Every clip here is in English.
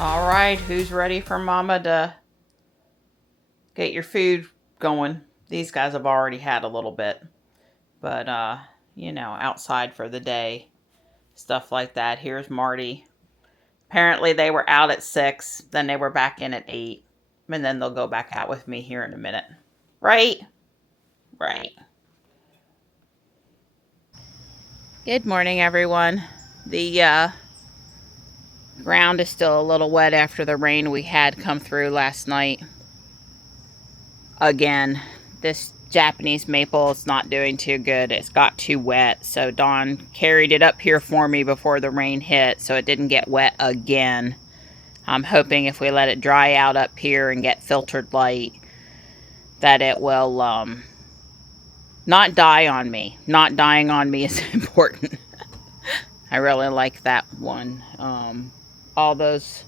All right, who's ready for Mama to get your food going? These guys have already had a little bit, but you know, outside for the day, stuff like that. Here's Marty. Apparently they were out at 6, then they were back in at 8, and then they'll go back out with me here in a minute. Right? Right. Good morning, everyone. The ground is still a little wet after the rain we had come through last night. Again, this Japanese maple is not doing too good. It's got too wet, so Dawn carried it up here for me before the rain hit so it didn't get wet again. I'm hoping if we let it dry out up here and get filtered light that it will not die on me. Not dying on me is important. I really like that one. All those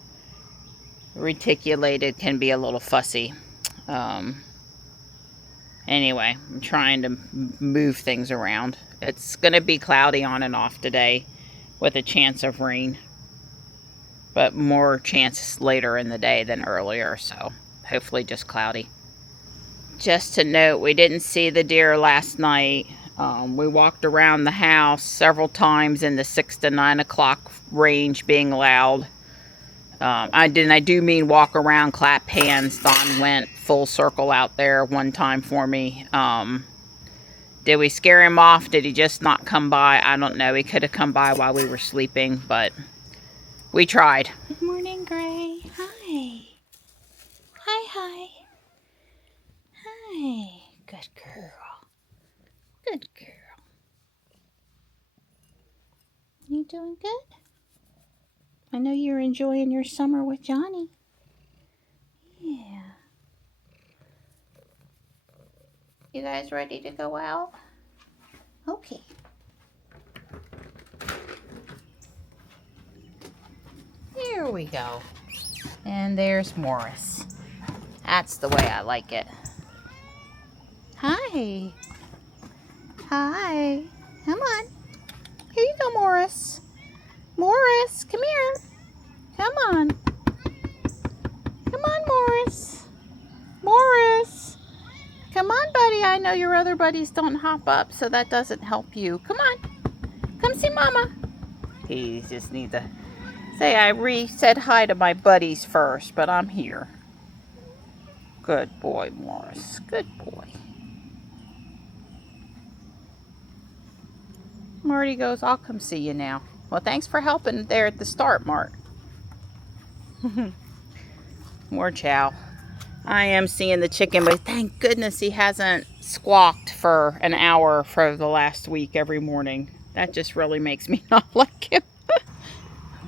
reticulated can be a little fussy. Anyway, I'm trying to move things around. It's going to be cloudy on and off today with a chance of rain, but more chances later in the day than earlier, so hopefully just cloudy. Just to note, we didn't see the deer last night. We walked around the house several times in the 6 to 9 o'clock range being loud. I do mean walk around, clap hands. Don went full circle out there one time for me. Did we scare him off? Did he just not come by? I don't know. He could have come by while we were sleeping, but we tried. Good morning, Gray. Hi. Hi, hi. Hi. Good girl. Good girl. You doing good? I know you're enjoying your summer with Johnny. Yeah. You guys ready to go out? Okay. Here we go. And there's Morris. That's the way I like it. Hi. Hi. Come on. Here you go, Morris. Morris, come here. Come on. Come on, Morris. Morris. Come on, buddy. I know your other buddies don't hop up, so that doesn't help you. Come on. Come see Mama. He just needs to say I said hi to my buddies first, but I'm here. Good boy, Morris. Good boy. Marty goes, I'll come see you now. Well, thanks for helping there at the start, Mart. More chow. I am seeing the chicken, but thank goodness he hasn't squawked for an hour for the last week every morning. That just really makes me not like him.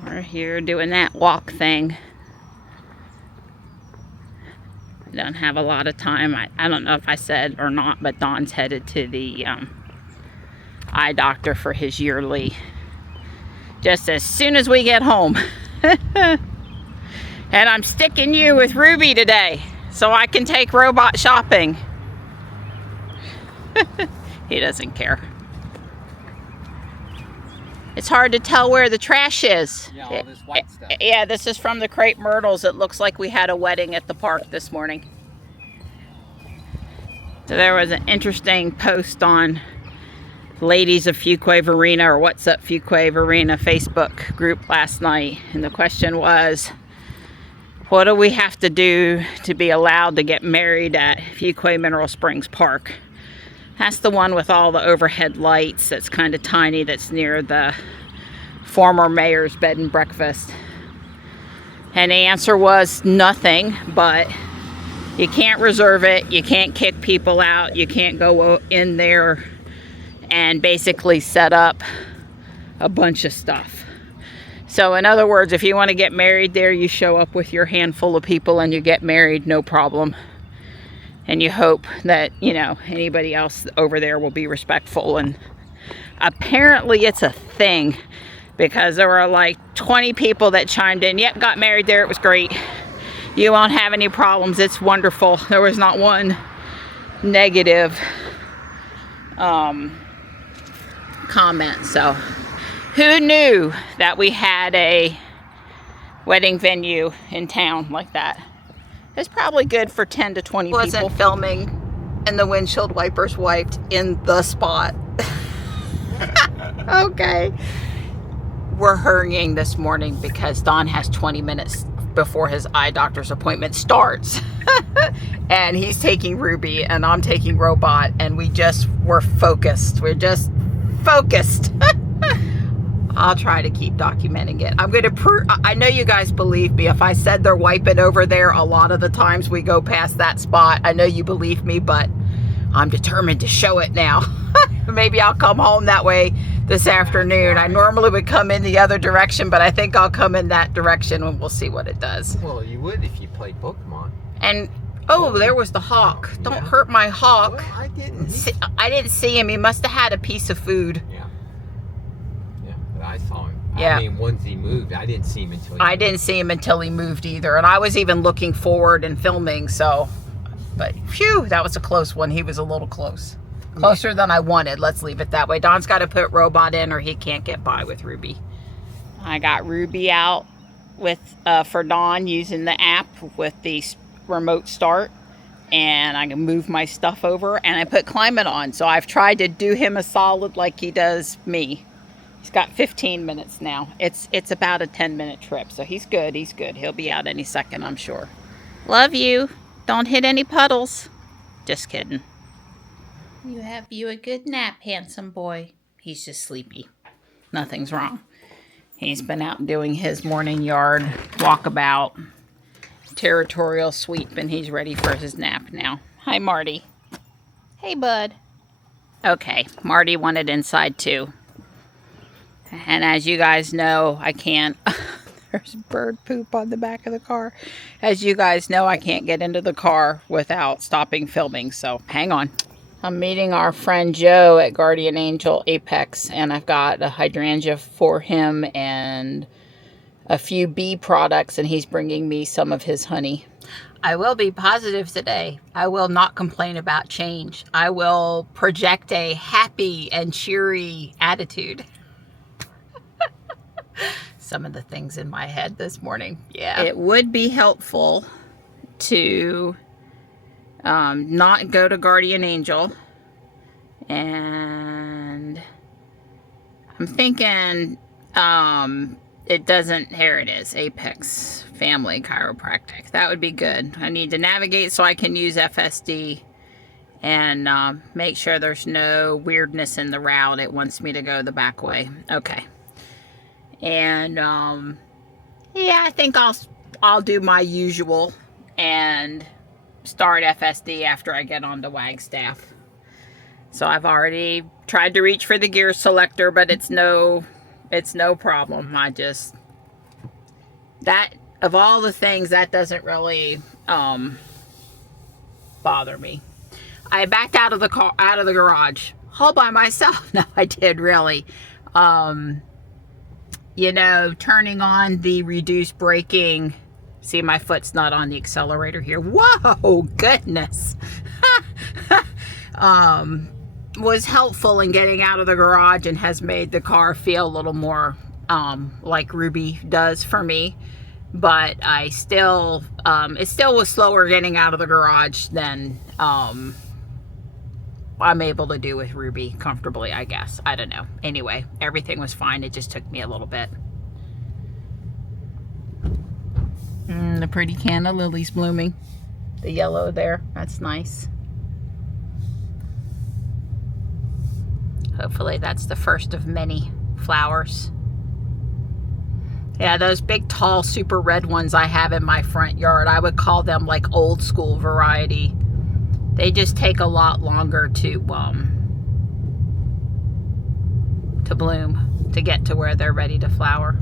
We're here doing that walk thing. I don't have a lot of time. I don't know if I said or not, but Don's headed to the eye doctor for his yearly just as soon as we get home. And I'm sticking you with Ruby today so I can take robot shopping. He doesn't care. It's hard to tell where the trash is. Yeah, all this white stuff. Yeah, this is from the crepe myrtles. It looks like we had a wedding at the park this morning. So there was an interesting post on Ladies of Fuquay Varina, or What's Up Fuquay Varina Facebook group last night. And the question was, what do we have to do to be allowed to get married at Fuquay Mineral Springs Park? That's the one with all the overhead lights that's kind of tiny, that's near the former mayor's bed and breakfast. And the answer was nothing, but you can't reserve it, you can't kick people out, you can't go in there and basically set up a bunch of stuff. So in other words, if you want to get married there, you show up with your handful of people and you get married, no problem. And you hope that, you know, anybody else over there will be respectful. And apparently it's a thing, because there were like 20 people that chimed in. Yep, got married there, it was great. You won't have any problems, it's wonderful. There was not one negative comment. So who knew that we had a wedding venue in town like that. It's probably good for 10 to 20 people. Wasn't filming and the windshield wipers wiped in the spot. Okay. We're hurrying this morning because Don has 20 minutes before his eye doctor's appointment starts. And he's taking Ruby and I'm taking Robot, and we're focused. We're just focused. I'll try to keep documenting it. I'm going to I know you guys believe me. If I said they're wiping over there, a lot of the times we go past that spot. I know you believe me, but I'm determined to show it now. Maybe I'll come home that way this afternoon. I normally would come in the other direction, but I think I'll come in that direction and we'll see what it does. Well, you would if you played Pokemon. And oh, there was the hawk. Yeah. Don't hurt my hawk. Well, I didn't. I didn't see him. He must have had a piece of food. Yeah. Yeah, but I saw him. Yeah. I mean, once he moved, I didn't see him until I didn't see him until he moved either. And I was even looking forward and filming, so. But phew, that was a close one. He was a little close. Closer than I wanted. Let's leave it that way. Don's got to put Robot in or he can't get by with Ruby. I got Ruby out with for Don using the app with the remote start. And I can move my stuff over. And I put Climate on. So I've tried to do him a solid like he does me. He's got 15 minutes now. It's about a 10-minute trip. So he's good. He's good. He'll be out any second, I'm sure. Love you. Don't hit any puddles. Just kidding. You have you a good nap, handsome boy. He's just sleepy. Nothing's wrong. He's been out doing his morning yard walkabout, territorial sweep, and he's ready for his nap now. Hi, Marty. Hey, bud. Okay, Marty wanted inside too. And as you guys know, I can't... There's bird poop on the back of the car. As you guys know, I can't get into the car without stopping filming, so hang on. I'm meeting our friend Joe at Guardian Angel Apex, and I've got a hydrangea for him and a few bee products, and he's bringing me some of his honey. I will be positive today. I will not complain about change. I will project a happy and cheery attitude. Some of the things in my head this morning. Yeah. It would be helpful to not go to Guardian Angel. And I'm thinking it doesn't, here it is, Apex Family Chiropractic. That would be good. I need to navigate so I can use FSD and make sure there's no weirdness in the route. It wants me to go the back way. Okay. And yeah, I think I'll do my usual and start FSD after I get onto Wagstaff. So I've already tried to reach for the gear selector, but it's no problem. I just, that of all the things, that doesn't really bother me. I backed out of the car, out of the garage, all by myself. No, I did really. You know, turning on the reduced braking. See, my foot's not on the accelerator here. Whoa, goodness. Was helpful in getting out of the garage and has made the car feel a little more like Ruby does for me. But I still, it still was slower getting out of the garage than I'm able to do with Ruby comfortably, I guess. I don't know. Anyway, everything was fine. It just took me a little bit. The pretty canna lilies blooming. The yellow there. That's nice. Hopefully that's the first of many flowers. Yeah, those big, tall, super red ones I have in my front yard, I would call them like old school variety. They just take a lot longer to bloom, to get to where they're ready to flower.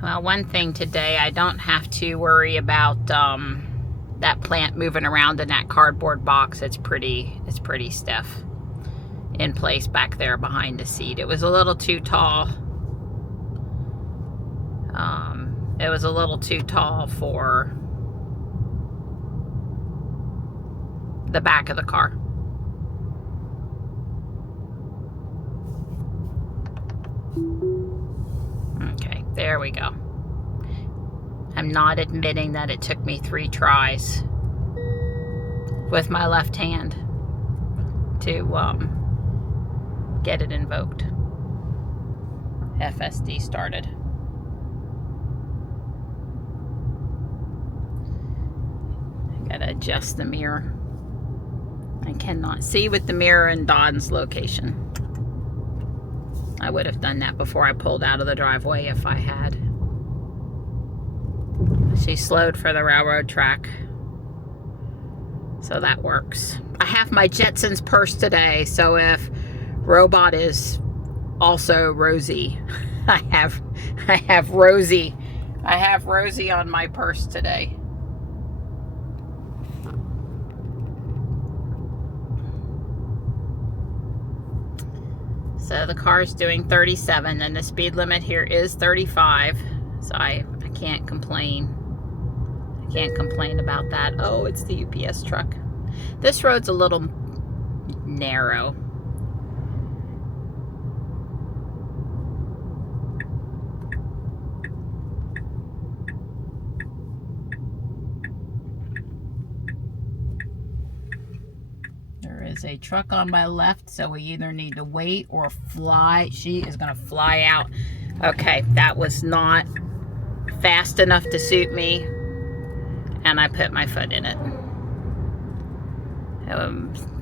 Well, one thing today, I don't have to worry about that plant moving around in that cardboard box. It's pretty stiff in place back there behind the seat. It was a little too tall. It was a little too tall for the back of the car. Okay, there we go. I'm not admitting that it took me 3 tries with my left hand to get it invoked. FSD started. I gotta adjust the mirror. I cannot see with the mirror in Don's location. I would have done that before I pulled out of the driveway if I had. She slowed for the railroad track, so that works. I have my Jetsons purse today, so if Robot is also Rosie, I have Rosie. I have Rosie on my purse today. So the car's doing 37, and the speed limit here is 35, so I can't complain. I can't complain about that. Oh, it's the UPS truck. This road's a little narrow. There is a truck on my left, so we either need to wait or fly. She is going to fly out. Okay, that was not fast enough to suit me, and I put my foot in it.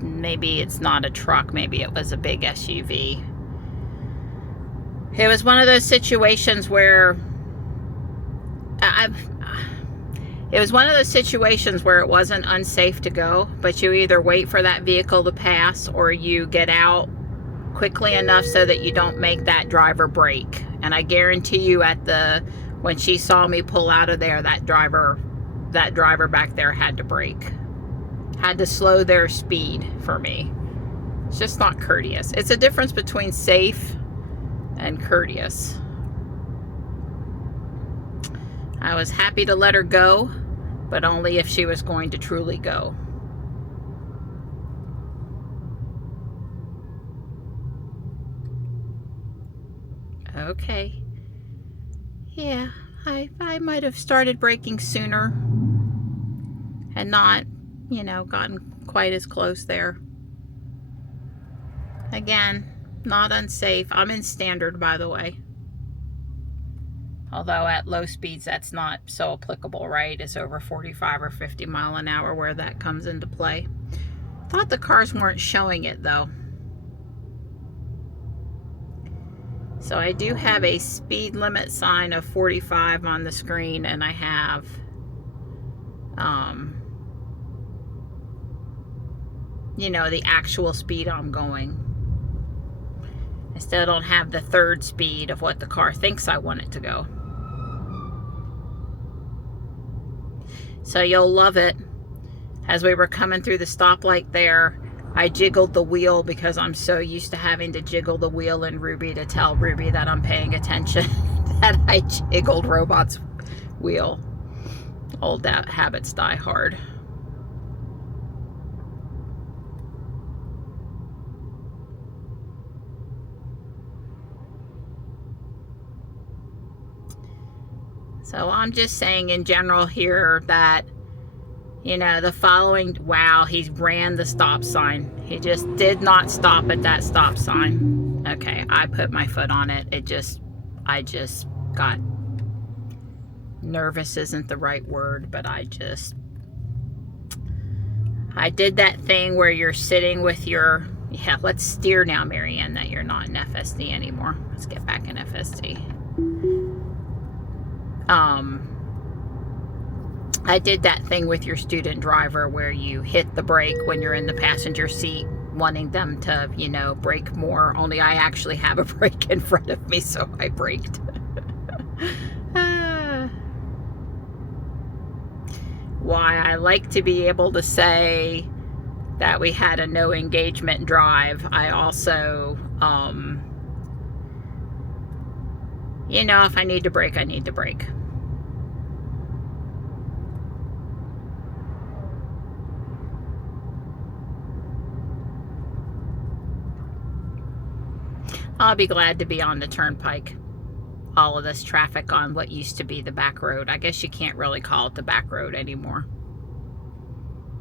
Maybe it's not a truck, maybe it was a big SUV. It was one of those situations where it wasn't unsafe to go, but you either wait for that vehicle to pass or you get out quickly enough so that you don't make that driver brake. And I guarantee you when she saw me pull out of there, that driver back there had to brake. Had to slow their speed for me. It's just not courteous. It's a difference between safe and courteous. I was happy to let her go, but only if she was going to truly go. Okay. Yeah, I might have started braking sooner and not, gotten quite as close there. Again, not unsafe. I'm in standard, by the way. Although at low speeds, that's not so applicable, right? It's over 45 or 50 mile an hour where that comes into play. Thought the cars weren't showing it, though. So I do have a speed limit sign of 45 on the screen, and I have the actual speed I'm going. I still don't have the third speed of what the car thinks I want it to go. So you'll love it. As we were coming through the stoplight there, I jiggled the wheel because I'm so used to having to jiggle the wheel in Ruby to tell Ruby that I'm paying attention that I jiggled Robot's wheel. Old habits die hard. So I'm just saying in general here that, the following, wow, he ran the stop sign. He just did not stop at that stop sign. Okay, I put my foot on it. I just got nervous isn't the right word, but I did that thing where you're sitting with let's steer now, Marianne, that you're not in FSD anymore. Let's get back in FSD. I did that thing with your student driver where you hit the brake when you're in the passenger seat, wanting them to, brake more. Only I actually have a brake in front of me, so I braked. Why I like to be able to say that we had a no engagement drive. I also, if I need to brake, I need to brake. I'll be glad to be on the turnpike. All of this traffic on what used to be the back road. I guess you can't really call it the back road anymore.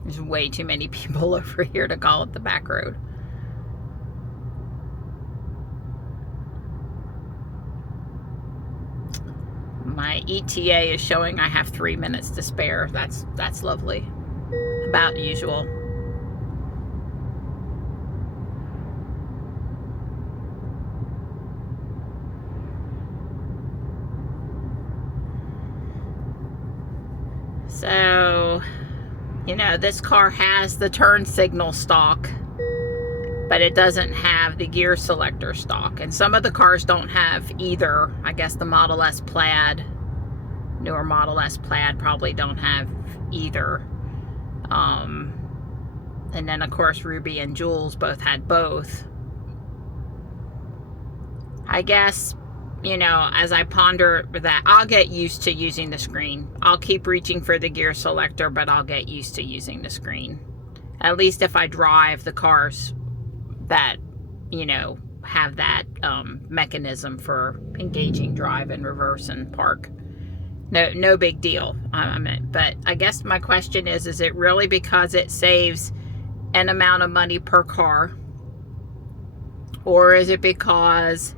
There's way too many people over here to call it the back road. My ETA is showing I have 3 minutes to spare. That's lovely. About usual. So, you know, this car has the turn signal stock, but it doesn't have the gear selector stock. And some of the cars don't have either. I guess the Model S Plaid, newer Model S Plaid probably don't have either. And then of course Ruby and Jules both had both. I guess, you know, as I ponder that, I'll get used to using the screen. I'll keep reaching for the gear selector, but I'll get used to using the screen. At least if I drive the cars that, you know, have that mechanism for engaging drive and reverse and park. No big deal. But I guess my question is it really because it saves an amount of money per car? Or is it because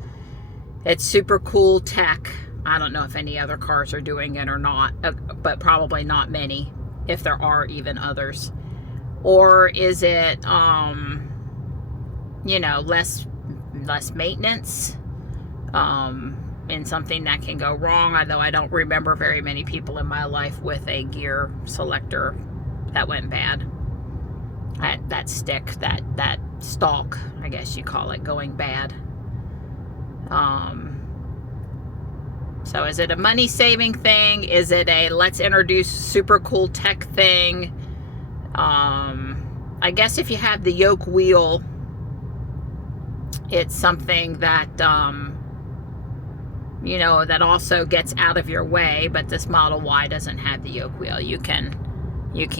it's super cool tech? I don't know if any other cars are doing it or not, but probably not many, if there are even others. Or is it, you know, less maintenance, and something that can go wrong? Although I don't remember very many people in my life with a gear selector that went bad. That stick, that stalk, I guess you call it, going bad. So is it a money-saving thing? Is it a let's introduce super cool tech thing? I guess if you have the yoke wheel, it's something that, you know, that also gets out of your way, but this Model Y doesn't have the yoke wheel. You can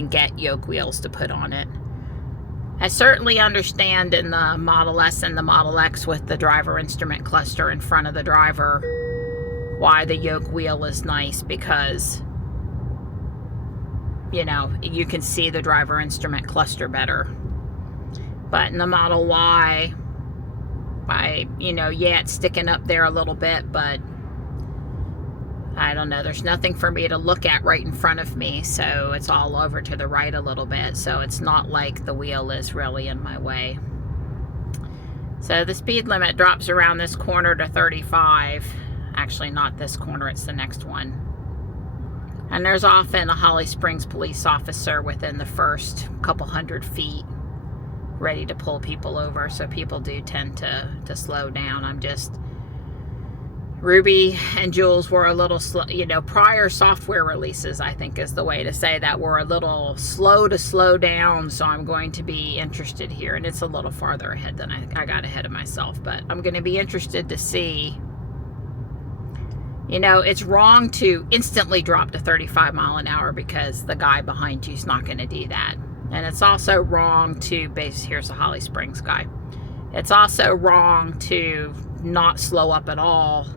get yoke wheels to put on it. I certainly understand in the Model S and the Model X with the driver instrument cluster in front of the driver why the yoke wheel is nice, because, you know, you can see the driver instrument cluster better. But in the Model Y, you know, yeah, it's sticking up there a little bit, but I don't know. There's nothing for me to look at right in front of me, so it's all over to the right a little bit. So it's not like the wheel is really in my way. So the speed limit drops around this corner to 35. Actually, not this corner, it's the next one. And there's often a Holly Springs police officer within the first couple 100 feet ready to pull people over, so people do tend to slow down. Ruby and Jules were a little slow, you know, prior software releases, I think is the way to say that, were a little slow to slow down, so I'm going to be interested here. And it's a little farther ahead than I got ahead of myself, but I'm going to be interested to see. You know, it's wrong to instantly drop to 35 mile an hour because the guy behind you is not going to do that. And it's also wrong to here's a Holly Springs guy. It's also wrong to not slow up at all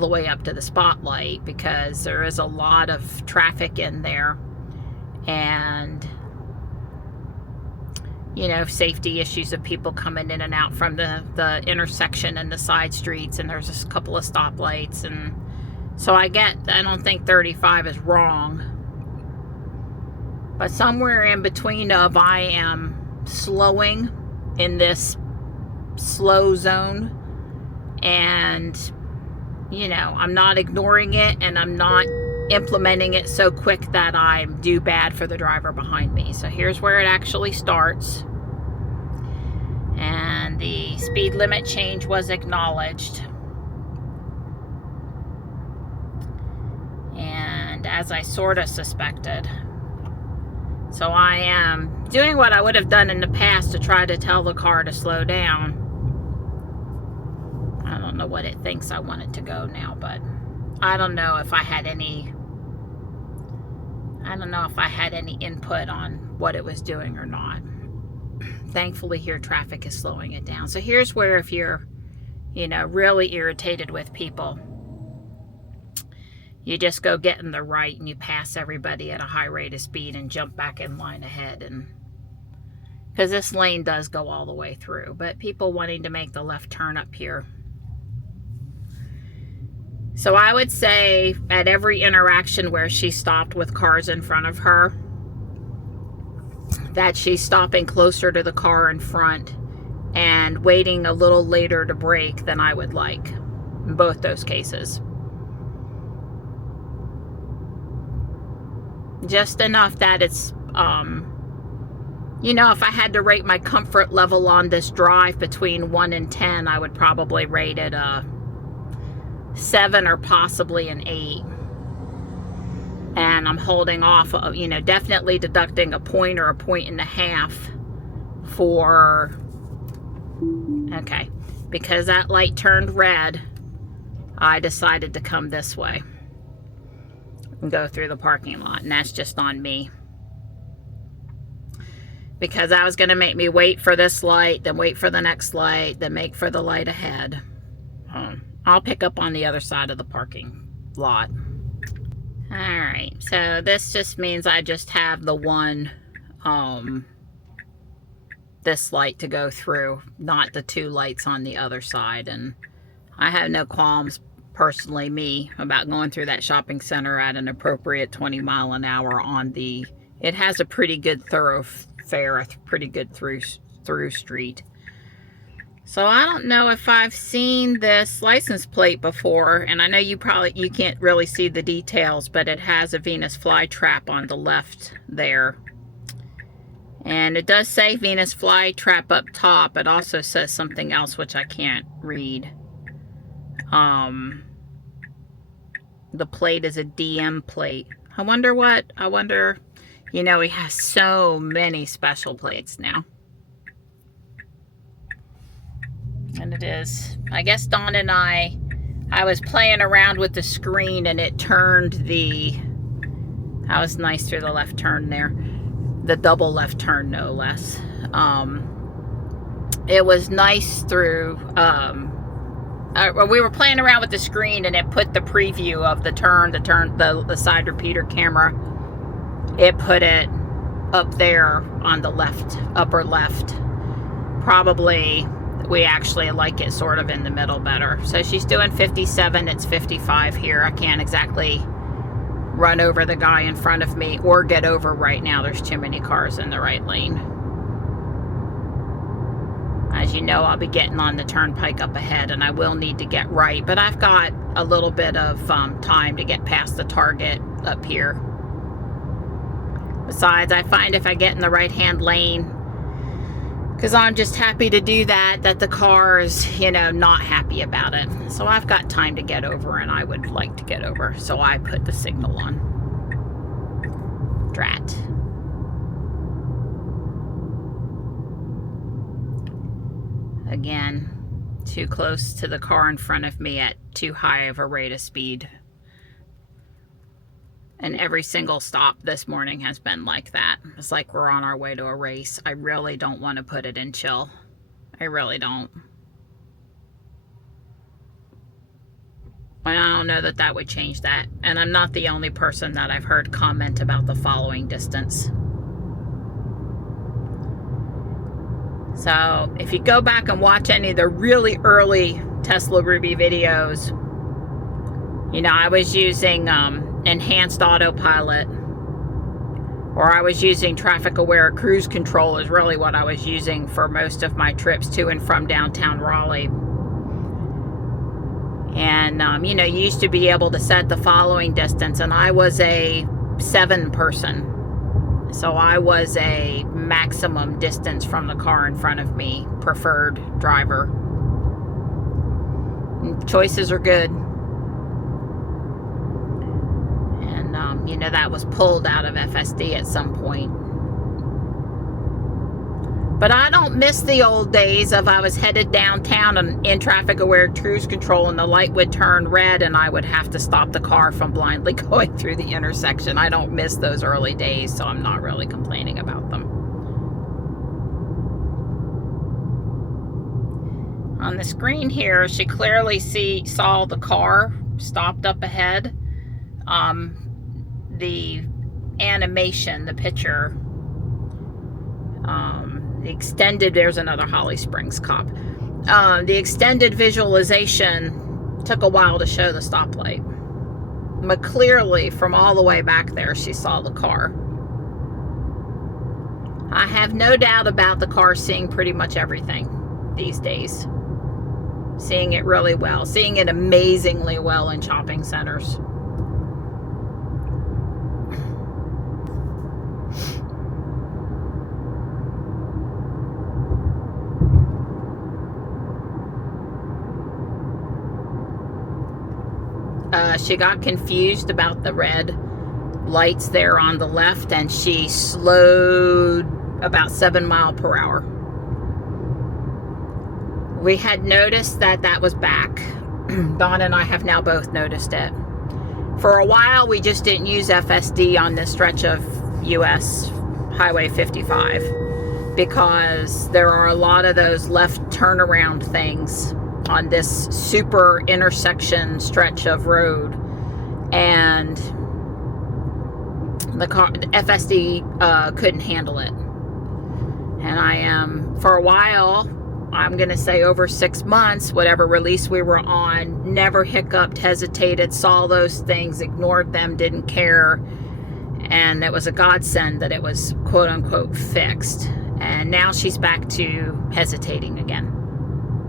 the way up to the spotlight, because there is a lot of traffic in there, and, you know, safety issues of people coming in and out from the intersection and the side streets, and there's a couple of stoplights. And so I don't think 35 is wrong, but somewhere in between of I am slowing in this slow zone, and, you know, I'm not ignoring it, and I'm not implementing it so quick that I do bad for the driver behind me. So here's where it actually starts, and the speed limit change was acknowledged. And as I sort of suspected, so I am doing what I would have done in the past to try to tell the car to slow down. I don't know what it thinks I want it to go now, but I don't know if I had any input on what it was doing or not. Thankfully here traffic is slowing it down. So here's where if you're you know, really irritated with people. You just go get in the right and you pass everybody at a high rate of speed and jump back in line ahead. And because this lane does go all the way through, but people wanting to make the left turn up here. So I would say at every interaction where she stopped with cars in front of her, that she's stopping closer to the car in front and waiting a little later to brake than I would like in both those cases. Just enough that it's, you know, if I had to rate my comfort level on this drive between 1 and 10, I would probably rate it a 7 or possibly an 8. And I'm holding off, you know, definitely deducting a point or a point and a half for, okay, because that light turned red, I decided to come this way and go through the parking lot, and that's just on me. Because that was going to make me wait for this light, then wait for the next light, then make for the light ahead. I'll pick up on the other side of the parking lot. Alright, so this just means I just have the one, this light to go through, not the 2 lights on the other side. And I have no qualms, personally, me, about going through that shopping center at an appropriate 20 mile an hour on the, it has a pretty good thoroughfare, a pretty good through street. So I don't know if I've seen this license plate before, and I know you can't really see the details, but it has a Venus flytrap on the left there. And it does say Venus flytrap up top. It also says something else which I can't read. The plate is a DM plate. I wonder, you know, he has so many special plates now. And it is, I guess Dawn and I was playing around with the screen and it turned that was nice through the left turn there. The double left turn, no less. It was nice through, we were playing around with the screen and it put the preview of the side repeater camera. It put it up there on the left, upper left. Probably, we actually like it sort of in the middle better. So she's doing 57, it's 55 here. I can't exactly run over the guy in front of me or get over right now. There's too many cars in the right lane. As you know, I'll be getting on the turnpike up ahead and I will need to get right, but I've got a little bit of time to get past the target up here. Besides, I find if I get in the right-hand lane, because I'm just happy to do that the car is, you know, not happy about it. So I've got time to get over and I would like to get over. So I put the signal on. Drat. Again, too close to the car in front of me at too high of a rate of speed. And every single stop this morning has been like that. It's like we're on our way to a race. I really don't want to put it in chill. I really don't. And I don't know that would change that. And I'm not the only person that I've heard comment about the following distance. So if you go back and watch any of the really early Tesla Ruby videos, you know, I was using enhanced autopilot, or I was using traffic aware cruise control is really what I was using for most of my trips to and from downtown Raleigh. And you know, you used to be able to set the following distance, and I was a 7 person, so I was a maximum distance from the car in front of me preferred driver. And choices are good. You know, that was pulled out of FSD at some point. But I don't miss the old days of I was headed downtown and in traffic aware cruise control and the light would turn red and I would have to stop the car from blindly going through the intersection. I don't miss those early days, so I'm not really complaining about them. On the screen here, she clearly saw the car stopped up ahead. The animation, the picture, the extended, there's another Holly Springs cop. The extended visualization took a while to show the stoplight. But clearly, from all the way back there, she saw the car. I have no doubt about the car seeing pretty much everything these days. Seeing it really well. Seeing it amazingly well in shopping centers. She got confused about the red lights there on the left, and she slowed about 7 miles per hour. We had noticed that was back. Dawn and I have now both noticed it. For a while, we just didn't use FSD on this stretch of US Highway 55 because there are a lot of those left turnaround things on this super intersection stretch of road, and the FSD couldn't handle it. And I am, for a while, I'm going to say over 6 months, whatever release we were on, never hiccuped, hesitated, saw those things, ignored them, didn't care. And it was a godsend that it was quote unquote fixed. And now she's back to hesitating again.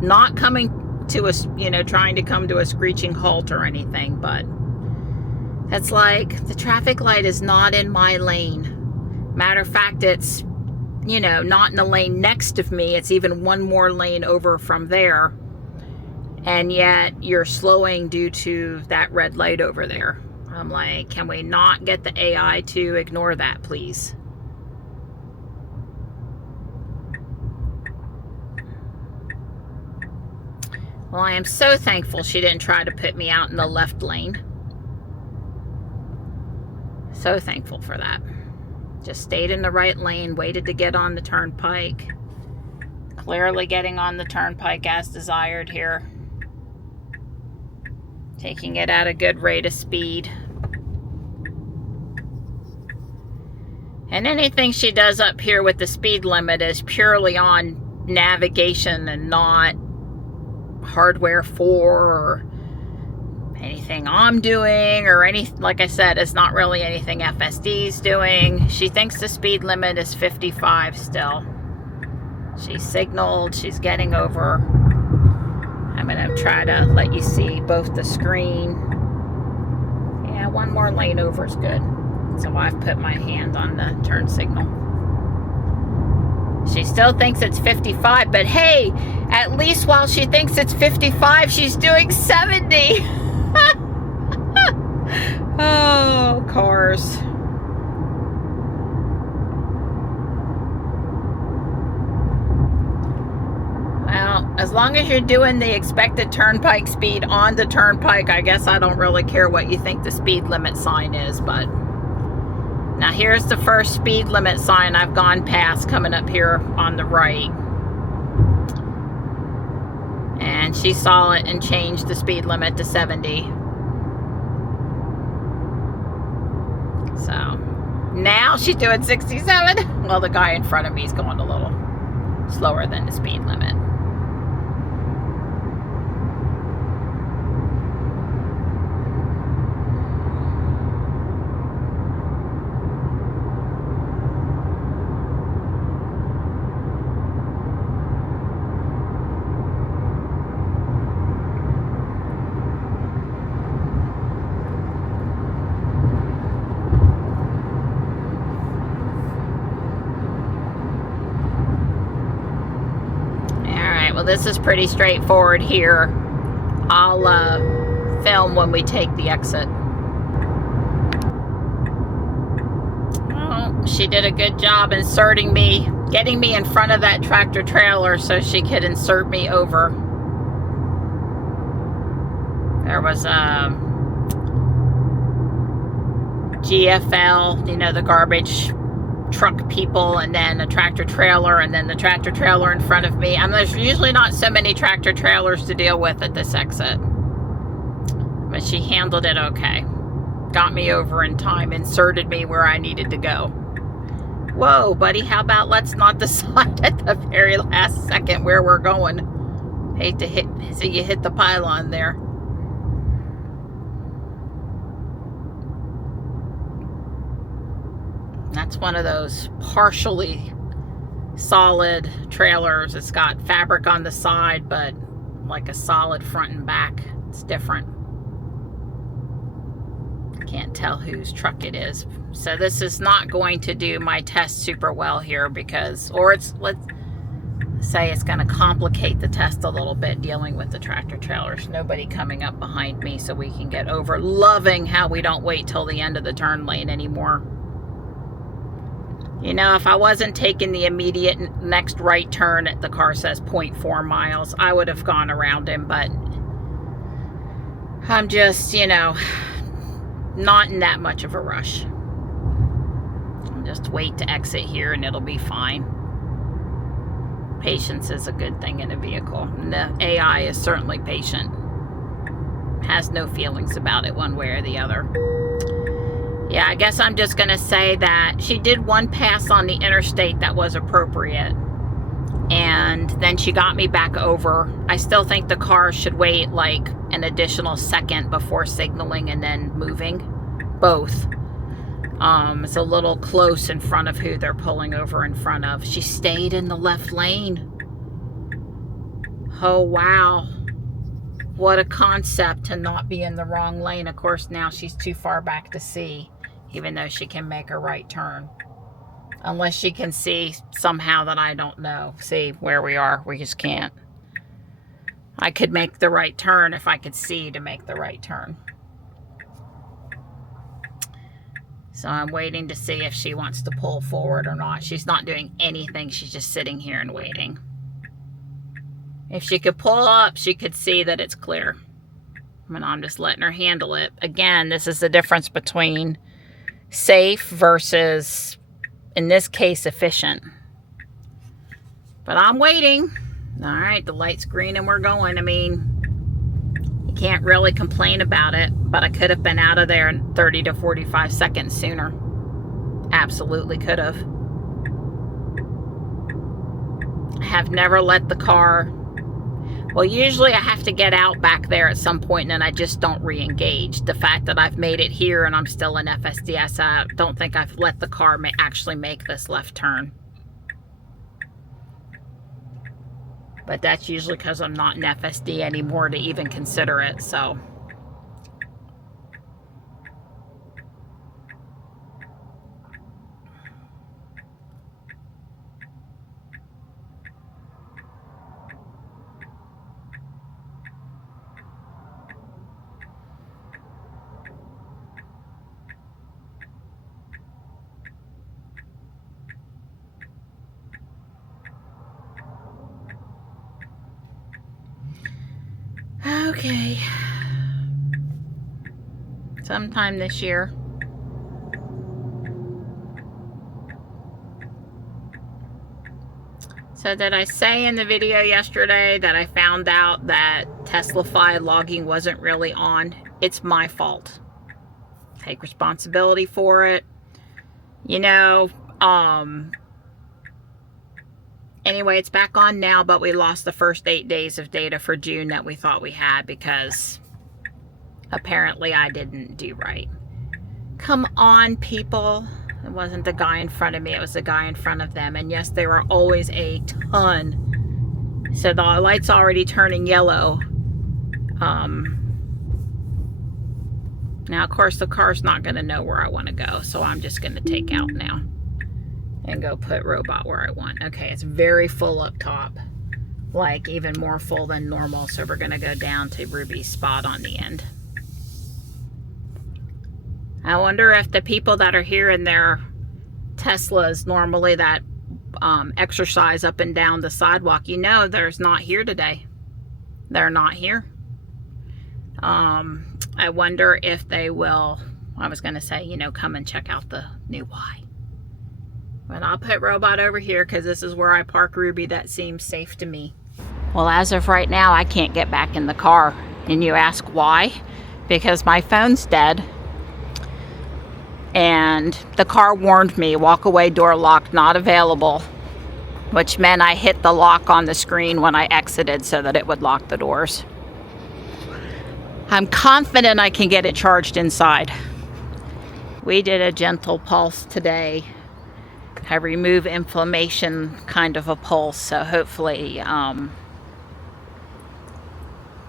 Not coming to us, trying to come to a screeching halt or anything, but it's like the traffic light is not in my lane. Matter of fact, it's not in the lane next to me. It's even one more lane over from there. And yet you're slowing due to that red light over there. I'm like, can we not get the AI to ignore that, please? Well, I am so thankful she didn't try to put me out in the left lane. So thankful for that. Just stayed in the right lane, waited to get on the turnpike. Clearly getting on the turnpike as desired here. Taking it at a good rate of speed. And anything she does up here with the speed limit is purely on navigation and not hardware 4 or anything I'm doing or anything. Like I said, it's not really anything FSD's doing. She thinks the speed limit is 55 still. She signaled, she's getting over. I'm going to try to let you see both the screen. Yeah, one more lane over is good. So I've put my hand on the turn signal. She still thinks it's 55, but hey, at least while she thinks it's 55, she's doing 70. Oh, cars. Well, as long as you're doing the expected turnpike speed on the turnpike, I guess I don't really care what you think the speed limit sign is, but now here's the first speed limit sign I've gone past coming up here on the right. And she saw it and changed the speed limit to 70. So now she's doing 67. Well, the guy in front of me is going a little slower than the speed limit. Well, this is pretty straightforward here. I'll film when we take the exit. Well, she did a good job inserting me, getting me in front of that tractor trailer so she could insert me over. There was a GFL, the garbage truck people and then a tractor trailer and then the tractor trailer in front of me. And there's usually not so many tractor trailers to deal with at this exit. But she handled it okay. Got me over in time, inserted me where I needed to go. Whoa, buddy, how about let's not decide at the very last second where we're going. Hate to see you hit the pylon there. That's one of those partially solid trailers. It's got fabric on the side, but like a solid front and back. It's different. Can't tell whose truck it is. So this is not going to do my test super well here because, or it's, let's say it's going to complicate the test a little bit dealing with the tractor trailers. Nobody coming up behind me so we can get over. Loving how we don't wait till the end of the turn lane anymore. You know, if I wasn't taking the immediate next right turn, the car says 0.4 miles, I would have gone around him, but I'm just, you know, not in that much of a rush. I'll just wait to exit here and it'll be fine. Patience is a good thing in a vehicle. And the AI is certainly patient. Has no feelings about it one way or the other. Yeah, I guess I'm just going to say that she did one pass on the interstate that was appropriate. And then she got me back over. I still think the car should wait like an additional second before signaling and then moving. Both. It's a little close in front of who they're pulling over in front of. She stayed in the left lane. Oh, wow. What a concept to not be in the wrong lane. Of course, now she's too far back to see, even though she can make a right turn. Unless she can see somehow that I don't know. See where we are. We just can't. I could make the right turn if I could see to make the right turn. So I'm waiting to see if she wants to pull forward or not. She's not doing anything. She's just sitting here and waiting. If she could pull up, she could see that it's clear. I mean, I'm just letting her handle it. Again, this is the difference between safe versus, in this case, efficient. But I'm waiting. All right, the light's green and we're going. I mean, you can't really complain about it, but I could have been out of there in 30 to 45 seconds sooner. Absolutely could have. I have never let the car... Well, usually I have to get out back there at some point and I just don't re-engage. The fact that I've made it here and I'm still in FSDS, I don't think I've let the car actually make this left turn. But that's usually because I'm not in FSD anymore to even consider it, so. Okay. Sometime this year. So did I say in the video yesterday that I found out that Teslafy logging wasn't really on? It's my fault. Take responsibility for it. You know, anyway, it's back on now, but we lost the first 8 days of data for June that we thought we had because apparently I didn't do right. Come on, people. It wasn't the guy in front of me, it was the guy in front of them. And yes, there are always a ton. So the light's already turning yellow. Now, of course, the car's not going to know where I want to go, so I'm just going to take out now and go put robot where I want. Okay, it's very full up top, like even more full than normal, so we're going to go down to Ruby's spot on the end. I wonder if the people that are here in their Teslas normally that exercise up and down the sidewalk, you know, there's not here today. They're not here. I wonder if they will, I was going to say, you know, come and check out the new Y. But I'll put Robot over here because this is where I park Ruby. That seems safe to me. Well, as of right now, I can't get back in the car. And you ask why? Because my phone's dead. And the car warned me, walk away, door locked, not available. Which meant I hit the lock on the screen when I exited so that it would lock the doors. I'm confident I can get it charged inside. We did a gentle pulse today. I remove inflammation kind of a pulse, so hopefully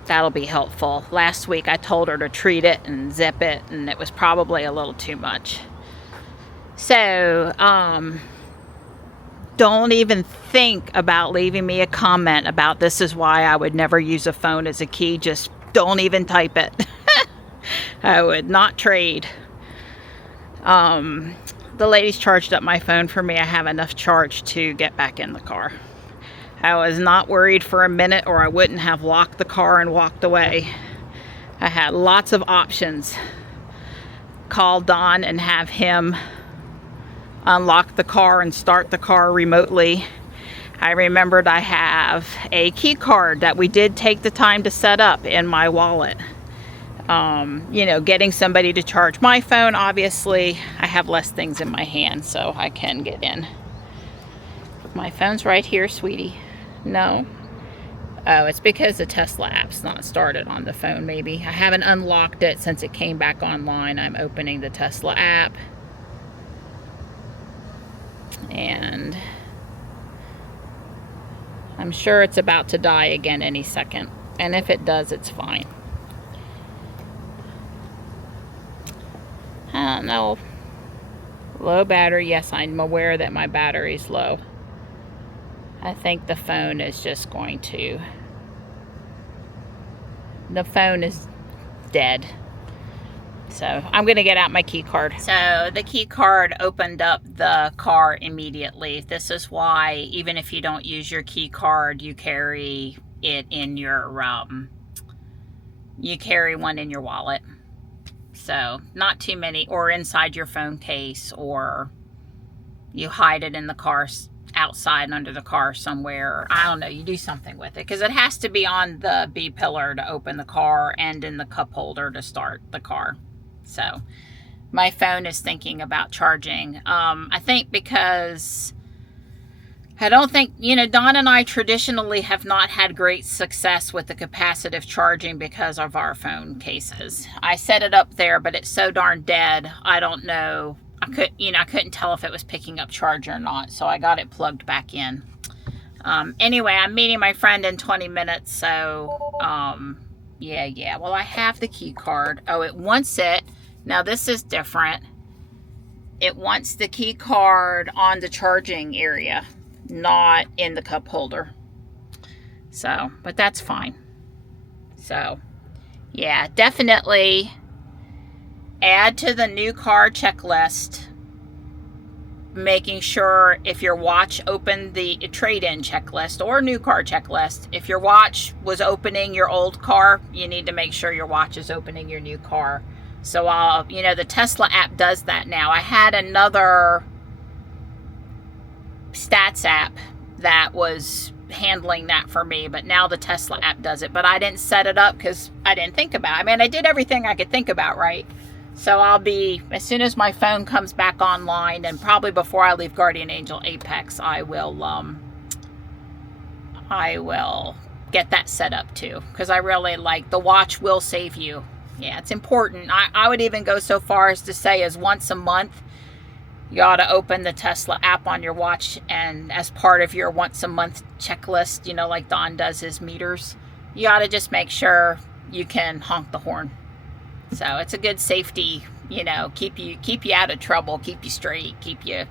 that'll be helpful. Last week I told her to treat it and zip it, and it was probably a little too much. So, don't even think about leaving me a comment about this is why I would never use a phone as a key. Just don't even type it. I would not trade. The ladies charged up my phone for me. I have enough charge to get back in the car. I was not worried for a minute, or I wouldn't have locked the car and walked away. I had lots of options. Call Don and have him unlock the car and start the car remotely. I remembered I have a key card that we did take the time to set up in my wallet. You know, getting somebody to charge my phone, obviously, I have less things in my hand, so I can get in. My phone's right here, sweetie. No. Oh, it's because the Tesla app's not started on the phone, maybe. I haven't unlocked it since it came back online. I'm opening the Tesla app. And I'm sure it's about to die again any second. And if it does, it's fine. I don't know. Low battery. Yes, I'm aware that my battery's low. I think the phone is just going to... The phone is dead. So I'm going to get out my key card. So the key card opened up the car immediately. This is why even if you don't use your key card, you carry it in your you carry one in your wallet. So not too many, or inside your phone case, or you hide it in the car outside under the car somewhere. I don't know, you do something with it because it has to be on the B pillar to open the car and in the cup holder to start the car. So my phone is thinking about charging. I think because I don't think, you know, Don and I traditionally have not had great success with the capacitive charging because of our phone cases. I set it up there, but it's so darn dead. I don't know. I couldn't tell if it was picking up charge or not. So I got it plugged back in. Anyway, I'm meeting my friend in 20 minutes. So, yeah. Well, I have the key card. Oh, it wants it. Now this is different. It wants the key card on the charging area, not in the cup holder. So, but that's fine. So, yeah, definitely add to the new car checklist, making sure if your watch opened the trade-in checklist or new car checklist. If your watch was opening your old car, you need to make sure your watch is opening your new car. So you know, the Tesla app does that now. I had another stats app that was handling that for me, but now the Tesla app does it. But I didn't set it up because I didn't think about it. I mean, I did everything I could think about, right? So I'll be, as soon as my phone comes back online, and probably before I leave Guardian Angel Apex, I will get that set up too, because I really like the watch will save you. Yeah, it's important. I would even go so far as to say as once a month, you ought to open the Tesla app on your watch, and as part of your once a month checklist, you know, like Don does his meters, you ought to just make sure you can honk the horn. So it's a good safety, you know, keep you out of trouble, keep you straight, keep you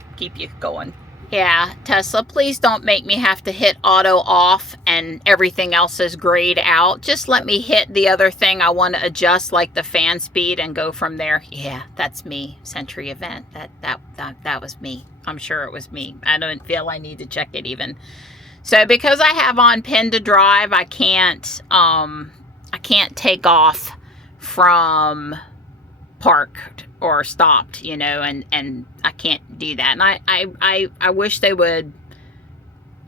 going. Yeah, Tesla, please don't make me have to hit auto off and everything else is grayed out. Just let me hit the other thing I want to adjust, like the fan speed, and go from there. Yeah, that's me. Century event. That was me. I'm sure it was me. I don't feel I need to check it even. So because I have on pin to drive, I can't take off from parked or stopped, you know, and I can't do that. And I wish they would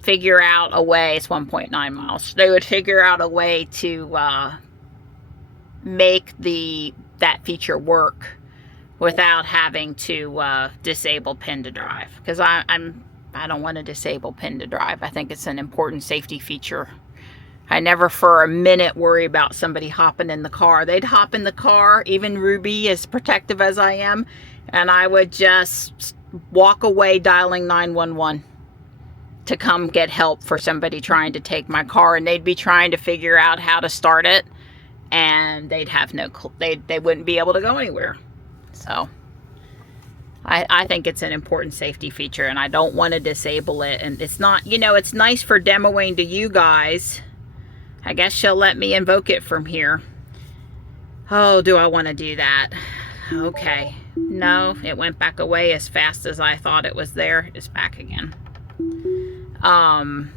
figure out a way. It's 1.9 miles. They would figure out a way to make that feature work without having to disable pin to drive, because I don't want to disable pin to drive. I think it's an important safety feature. I never for a minute worry about somebody hopping in the car. They'd hop in the car, even Ruby, as protective as I am, and I would just walk away dialing 911 to come get help for somebody trying to take my car, and they'd be trying to figure out how to start it, and they'd have no clue. They wouldn't be able to go anywhere. So I think it's an important safety feature, and I don't want to disable it. And it's not, you know, it's nice for demoing to you guys. I guess she'll let me invoke it from here. Oh, do I want to do that? Okay. No, it went back away as fast as I thought it was there. It's back again. No,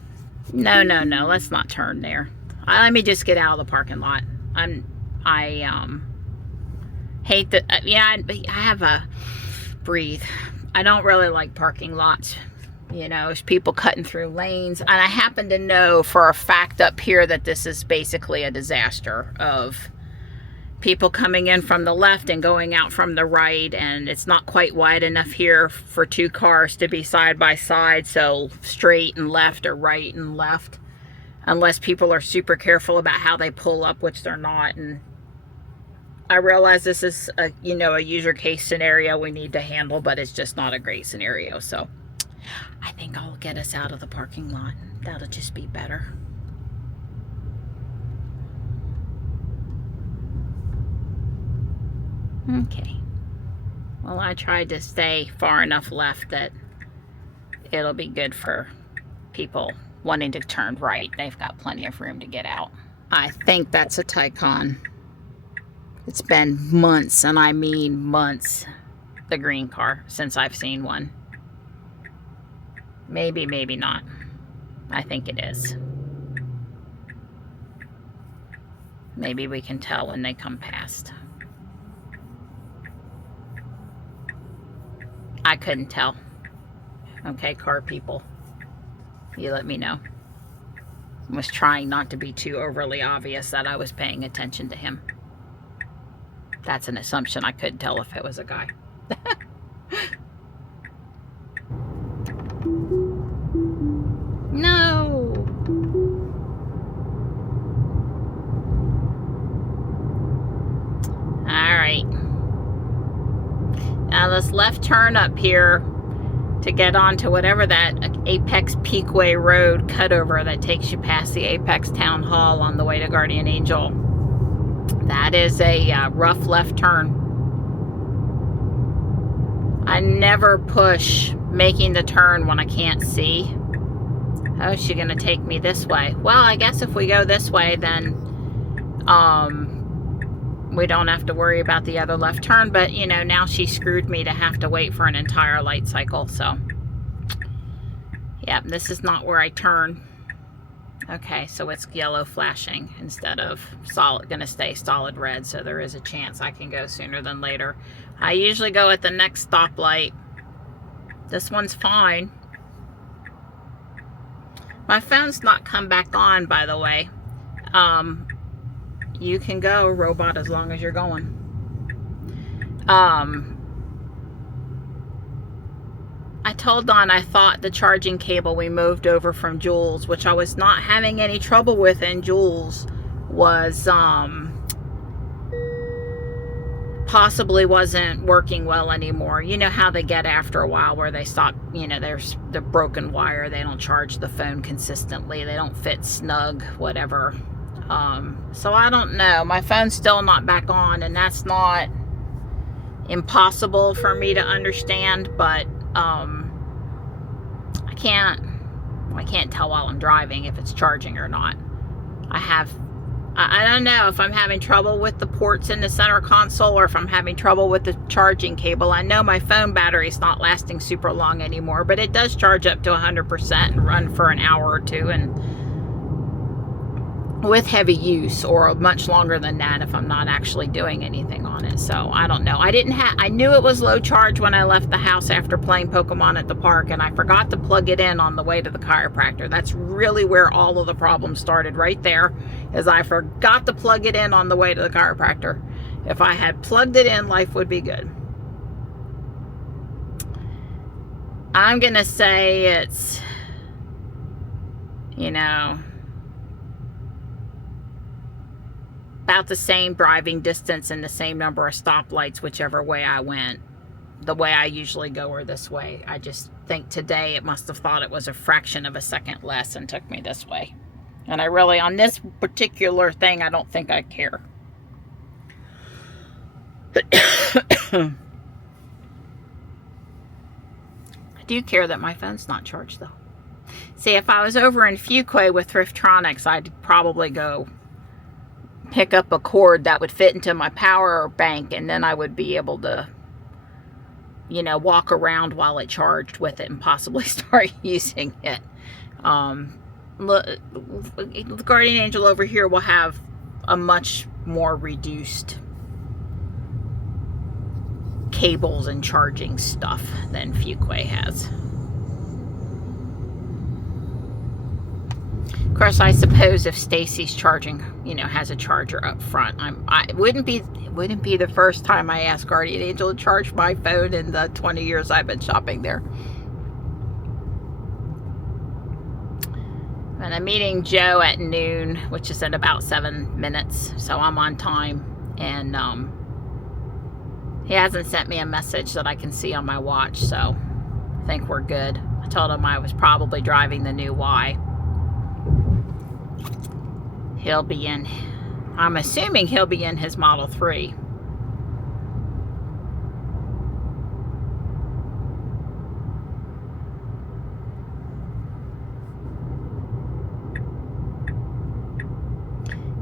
let's not turn there. Let me just get out of the parking lot. I hate that. Yeah, I have a breathe. I don't really like parking lots. You know, there's people cutting through lanes. And I happen to know for a fact up here that this is basically a disaster of people coming in from the left and going out from the right. And it's not quite wide enough here for two cars to be side by side. So straight and left or right and left. Unless people are super careful about how they pull up, which they're not. And I realize this is a, you know, a user case scenario we need to handle, but it's just not a great scenario. So I think I'll get us out of the parking lot. That'll just be better. Okay. Well, I tried to stay far enough left that it'll be good for people wanting to turn right. They've got plenty of room to get out. I think that's a Taycan. It's been months, and I mean months, the green car, since I've seen one. Maybe, maybe not. I think it is. Maybe we can tell when they come past. I couldn't tell. Okay, car people, you let me know. I was trying not to be too overly obvious that I was paying attention to him. That's an assumption. I couldn't tell if it was a guy. No. All right. Now this left turn up here to get onto whatever that Apex Peakway Road cutover that takes you past the Apex Town Hall on the way to Guardian Angel. That is a rough left turn. I never push making the turn when I can't see. Oh, is she gonna take me this way? Well, I guess if we go this way, then we don't have to worry about the other left turn. But you know, now she screwed me to have to wait for an entire light cycle. So yeah, this is not where I turn. Okay, so it's yellow flashing instead of solid, gonna stay solid red, so there is a chance I can go sooner than later. I usually go at the next stoplight. This one's fine. My phone's not come back on, by the way. You can go, robot, as long as you're going. I told Dawn I thought the charging cable we moved over from Jules, which I was not having any trouble with in Jules, was possibly wasn't working well anymore. You know how they get after a while where they stop, you know, there's the broken wire, they don't charge the phone consistently, they don't fit snug, whatever. So I don't know. My phone's still not back on, and that's not impossible for me to understand, but I can't tell while I'm driving if it's charging or not. I don't know if I'm having trouble with the ports in the center console or if I'm having trouble with the charging cable. I know my phone battery's not lasting super long anymore, but it does charge up to 100% and run for an hour or two, and with heavy use, or much longer than that if I'm not actually doing anything on it. So I don't know. I knew it was low charge when I left the house after playing Pokemon at the park, and I forgot to plug it in on the way to the chiropractor. That's really where all of the problems started, right there, is I forgot to plug it in on the way to the chiropractor. If I had plugged it in, life would be good. I'm gonna say it's, you know, about the same driving distance and the same number of stoplights whichever way I went. The way I usually go, or this way. I just think today it must have thought it was a fraction of a second less and took me this way. And I really, on this particular thing, I don't think I care. I do care that my phone's not charged though. See, if I was over in Fuquay with Thriftronics, I'd probably go pick up a cord that would fit into my power bank, and then I would be able to, you know, walk around while it charged with it and possibly start using it. The Guardian Angel over here will have a much more reduced cables and charging stuff than Fuquay has. Of course, I suppose if Stacy's charging, you know, has a charger up front, it wouldn't be the first time I asked Guardian Angel to charge my phone in the 20 years I've been shopping there. And I'm meeting Joe at noon, which is in about 7 minutes, so I'm on time. And he hasn't sent me a message that I can see on my watch, so I think we're good. I told him I was probably driving the new Y. He'll be in, I'm assuming he'll be in his Model 3.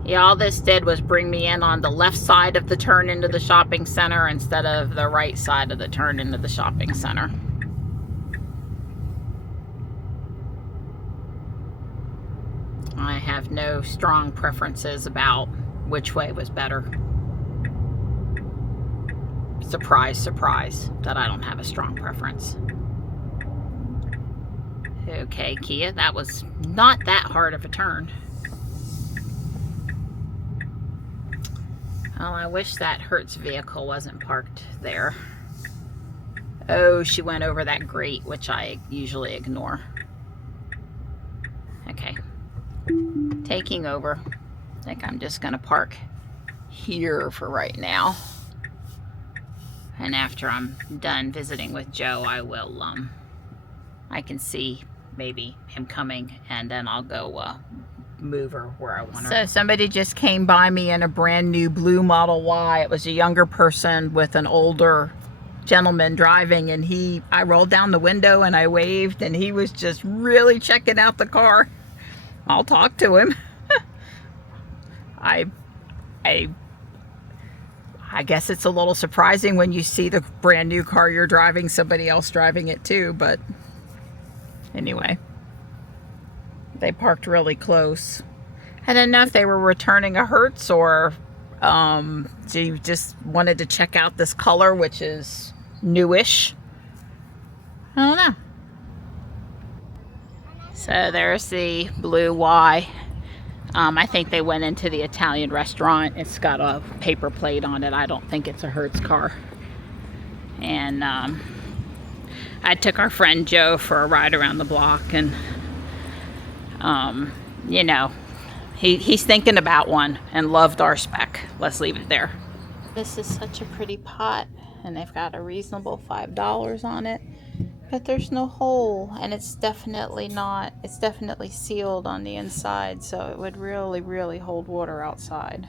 Yeah, all this did was bring me in on the left side of the turn into the shopping center instead of the right side of the turn into the shopping center. I have no strong preferences about which way was better. Surprise, surprise, that I don't have a strong preference. Okay, Kia, that was not that hard of a turn. Oh, I wish that Hertz vehicle wasn't parked there. Oh, she went over that grate, which I usually ignore. Okay. Taking over. I think I'm just going to park here for right now. And after I'm done visiting with Joe, I will, I can see maybe him coming, and then I'll go move her where I want her. So somebody just came by me in a brand new blue Model Y. It was a younger person with an older gentleman driving, and I rolled down the window and I waved, and he was just really checking out the car. I'll talk to him. I guess it's a little surprising when you see the brand new car you're driving, somebody else driving it too, but anyway. They parked really close. I didn't know if they were returning a Hertz or she just wanted to check out this color, which is newish. I don't know. So there's the blue Y. I think they went into the Italian restaurant. It's got a paper plate on it. I don't think it's a Hertz car. And I took our friend Joe for a ride around the block, and you know, he's thinking about one and loved our spec. Let's leave it there. This is such a pretty pot, and they've got a reasonable $5 on it, but there's no hole, and it's definitely sealed on the inside, so it would really hold water outside.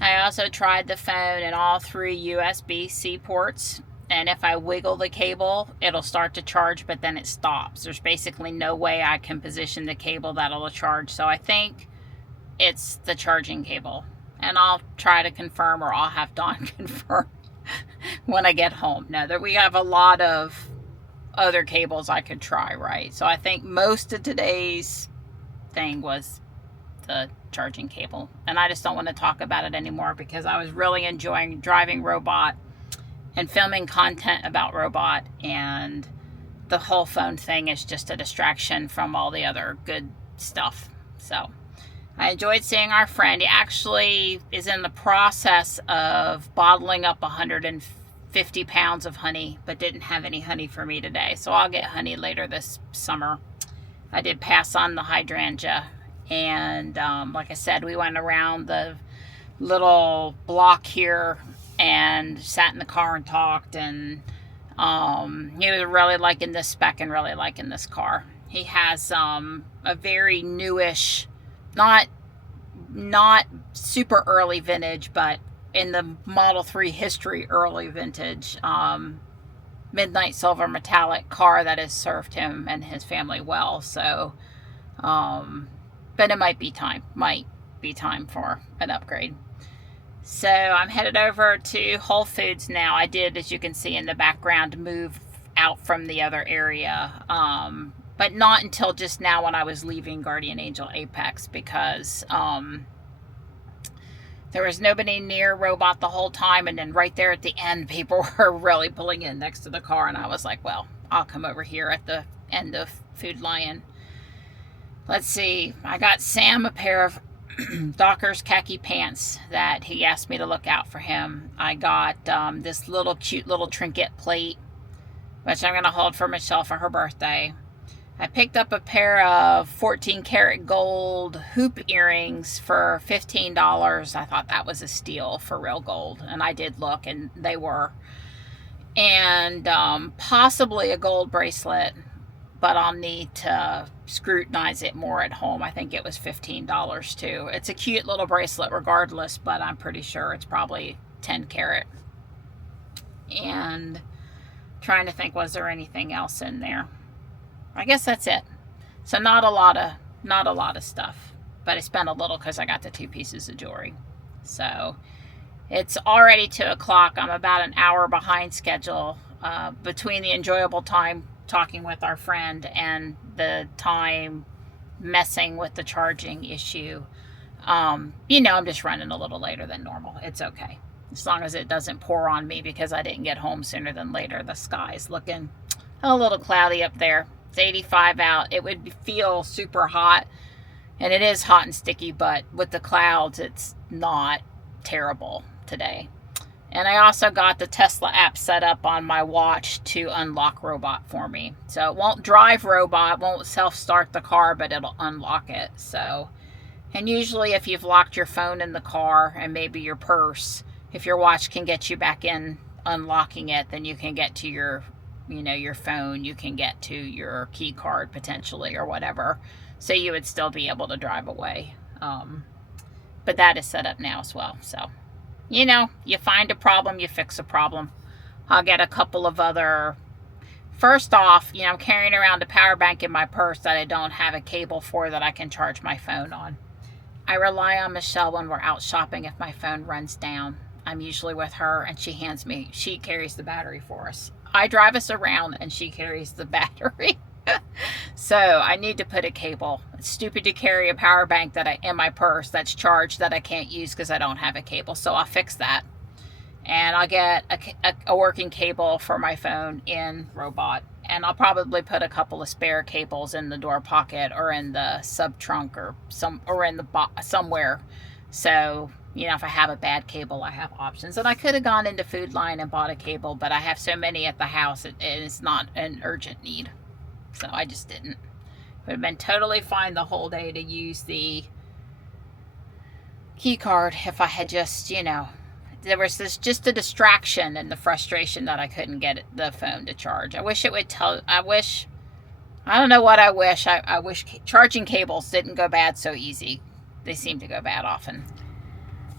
I also tried the phone in all 3 USB-C ports, and if I wiggle the cable, it'll start to charge, but then it stops. There's basically no way I can position the cable that'll charge, so I think it's the charging cable. And I'll try to confirm, or I'll have Dawn confirm when I get home. Now, that we have a lot of other cables I could try, right? So I think most of today's thing was the charging cable. And I just don't want to talk about it anymore because I was really enjoying driving robot and filming content about robot, and the whole phone thing is just a distraction from all the other good stuff. So I enjoyed seeing our friend. He actually is in the process of bottling up 150 pounds of honey, but didn't have any honey for me today. So I'll get honey later this summer. I did pass on the hydrangea, and like I said, we went around the little block here and sat in the car and talked, and he was really liking this spec and really liking this car. He has a very newish, not super early vintage, but in the Model 3 history, early vintage midnight silver metallic car that has served him and his family well. So but it might be time for an upgrade. So I'm headed over to Whole Foods now. I did, as you can see in the background, move out from the other area, but not until just now when I was leaving Guardian Angel Apex, because there was nobody near robot the whole time, and then right there at the end, people were really pulling in next to the car, and I was like, well, I'll come over here at the end of Food Lion. Let's see, I got Sam a pair of Docker's khaki pants that he asked me to look out for him. I got this little cute little trinket plate, which I'm going to hold for Michelle for her birthday. I picked up a pair of 14 karat gold hoop earrings for $15. I thought that was a steal for real gold, and I did look, and they were. And possibly a gold bracelet, but I'll need to scrutinize it more at home. I think it was $15 too. It's a cute little bracelet regardless, but I'm pretty sure it's probably 10 karat. And trying to think, was there anything else in there? I guess that's it. So not a lot of stuff, but I spent a little because I got the 2 pieces of jewelry. So it's already 2 o'clock. I'm about an hour behind schedule between the enjoyable time talking with our friend and the time messing with the charging issue. You know, I'm just running a little later than normal. It's okay, as long as it doesn't pour on me because I didn't get home sooner than later. The sky's looking a little cloudy up there. It's 85 out. It would feel super hot, and it is hot and sticky, but with the clouds, it's not terrible today. And I also got the Tesla app set up on my watch to unlock robot for me. So it won't drive robot, won't self-start the car, but it'll unlock it. So, and usually if you've locked your phone in the car and maybe your purse, if your watch can get you back in unlocking it, then you can get to your, you know, your phone, you can get to your key card potentially or whatever. So you would still be able to drive away. But that is set up now as well. So, you know, you find a problem, you fix a problem. I'll get a couple of other. First off, you know, I'm carrying around a power bank in my purse that I don't have a cable for that I can charge my phone on. I rely on Michelle when we're out shopping if my phone runs down. I'm usually with her, and she carries the battery for us. I drive us around and she carries the battery. So I need to put a cable. It's stupid to carry a power bank in my purse that's charged that I can't use because I don't have a cable. So I'll fix that. And I'll get a working cable for my phone in robot. And I'll probably put a couple of spare cables in the door pocket or in the sub trunk or somewhere. So, you know, if I have a bad cable, I have options. And I could have gone into Food Lion and bought a cable, but I have so many at the house, it's not an urgent need. So I just didn't. It would have been totally fine the whole day to use the key card if I had just, you know, there was just a distraction and the frustration that I couldn't get the phone to charge. I wish it would I don't know what I wish. I wish charging cables didn't go bad so easy. They seem to go bad often.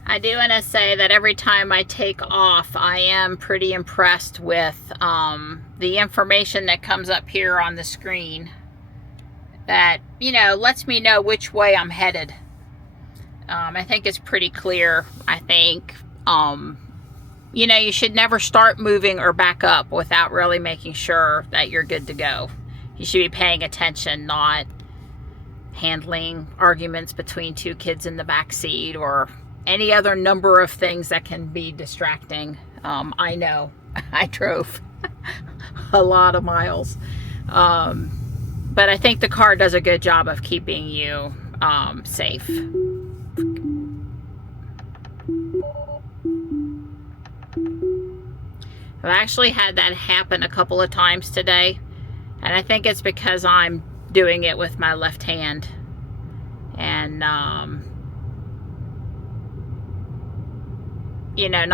I do want to say that every time I take off, I am pretty impressed with the information that comes up here on the screen that, you know, lets me know which way I'm headed. I think it's pretty clear. I think, you know, you should never start moving or back up without really making sure that you're good to go. You should be paying attention, not handling arguments between two kids in the back seat, or any other number of things that can be distracting. I know I drove a lot of miles, but I think the car does a good job of keeping you safe. I've actually had that happen a couple of times today, and I think it's because I'm doing it with my left hand, and you know,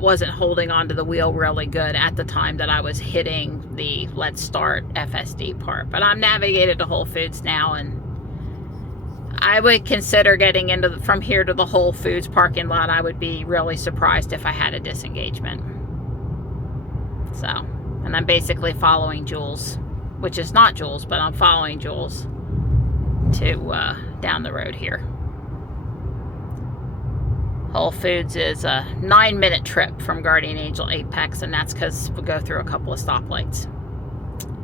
wasn't holding onto the wheel really good at the time that I was hitting the Let's Start FSD part. But I'm navigated to Whole Foods now, and I would consider getting into from here to the Whole Foods parking lot. I would be really surprised if I had a disengagement. So, and I'm basically following Jules, which is not Jules, but I'm following Jules to down the road here. Whole Foods is a 9-minute trip from Guardian Angel Apex, and that's because we go through a couple of stoplights.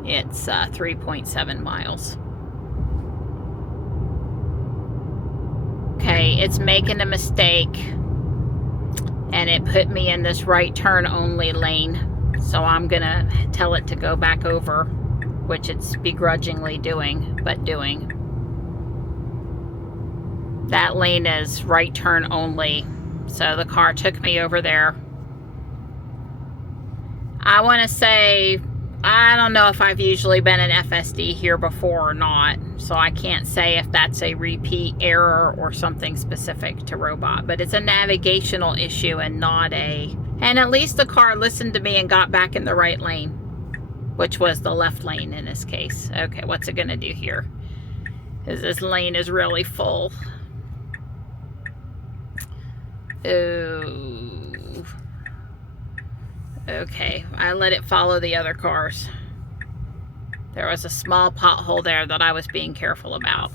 It's 3.7 miles. Okay, it's making a mistake, and it put me in this right turn only lane. So I'm gonna tell it to go back over, which it's begrudgingly doing, but doing. That lane is right turn only. So the car took me over there. I want to say, I don't know if I've usually been in FSD here before or not. So I can't say if that's a repeat error or something specific to robot. But it's a navigational issue and not a... And at least the car listened to me and got back in the right lane, which was the left lane in this case. Okay, what's it going to do here? Because this lane is really full. Oh. Okay, I let it follow the other cars. There was a small pothole there that I was being careful about.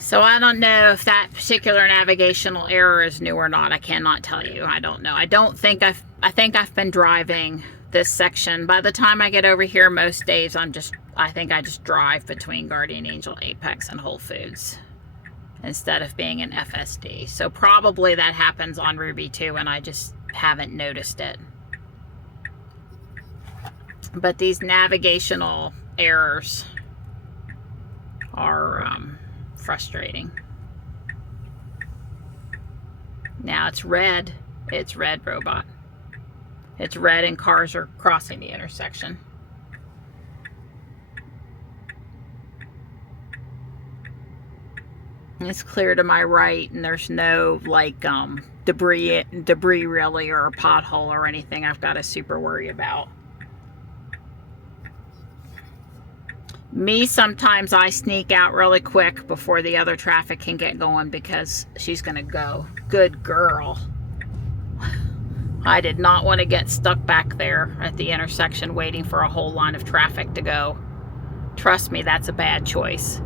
So I don't know if that particular navigational error is new or not. I cannot tell you. I don't know. I think I've been driving this section. By the time I get over here, most days I think I just drive between Guardian Angel Apex and Whole Foods instead of being in FSD. So probably that happens on Ruby too, and I just haven't noticed it. But these navigational errors are frustrating. Now it's red. It's red, robot. It's red and cars are crossing the intersection. It's clear to my right, and there's no like debris really, or a pothole or anything I've got to super worry about. Me, sometimes I sneak out really quick before the other traffic can get going because she's gonna go. Good girl. I did not want to get stuck back there at the intersection waiting for a whole line of traffic to go. Trust me, that's a bad choice.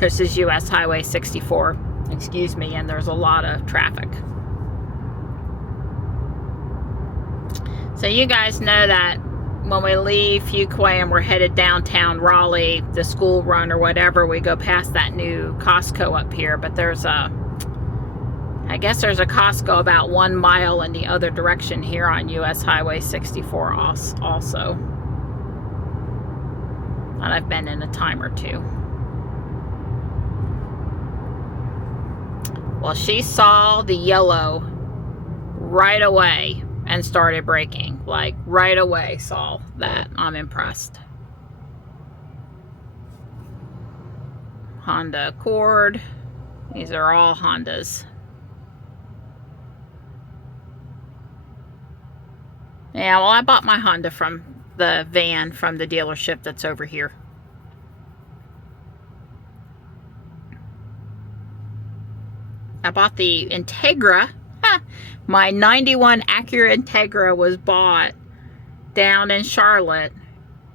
This is US Highway 64, excuse me, and there's a lot of traffic. So you guys know that when we leave Fuquay and we're headed downtown Raleigh, the school run or whatever, we go past that new Costco up here, but there's I guess there's a Costco about 1 mile in the other direction here on US Highway 64 also. And I've been in a time or two. Well, she saw the yellow right away and started braking. Like, right away saw that. I'm impressed. Honda Accord. These are all Hondas. Yeah, well, I bought my Honda from the van from the dealership that's over here. I bought the Integra. My 91 Acura Integra was bought down in Charlotte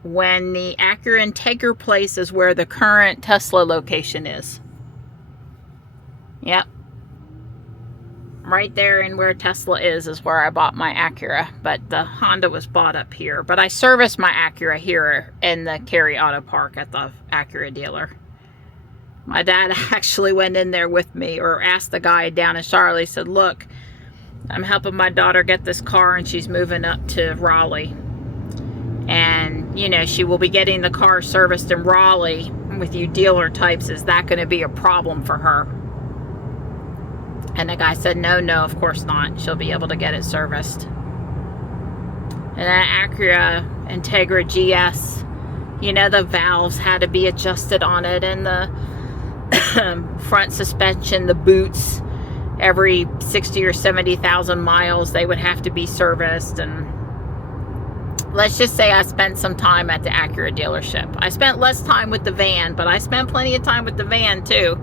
when the Acura Integra place is where the current Tesla location is. Yep. right there in where Tesla is where I bought my Acura, but the Honda was bought up here. But I serviced my Acura here in the Cary Auto Park at the Acura dealer. My dad actually went in there with me, or asked the guy down in Charlotte. He said, look, I'm helping my daughter get this car and she's moving up to Raleigh. And, you know, she will be getting the car serviced in Raleigh with you dealer types. Is that going to be a problem for her? And the guy said, no, of course not. She'll be able to get it serviced. And that Acura Integra GS, you know, the valves had to be adjusted on it, and the front suspension, the boots, every 60 or 70,000 miles, they would have to be serviced. And let's just say I spent some time at the Acura dealership. I spent less time with the van, but I spent plenty of time with the van too.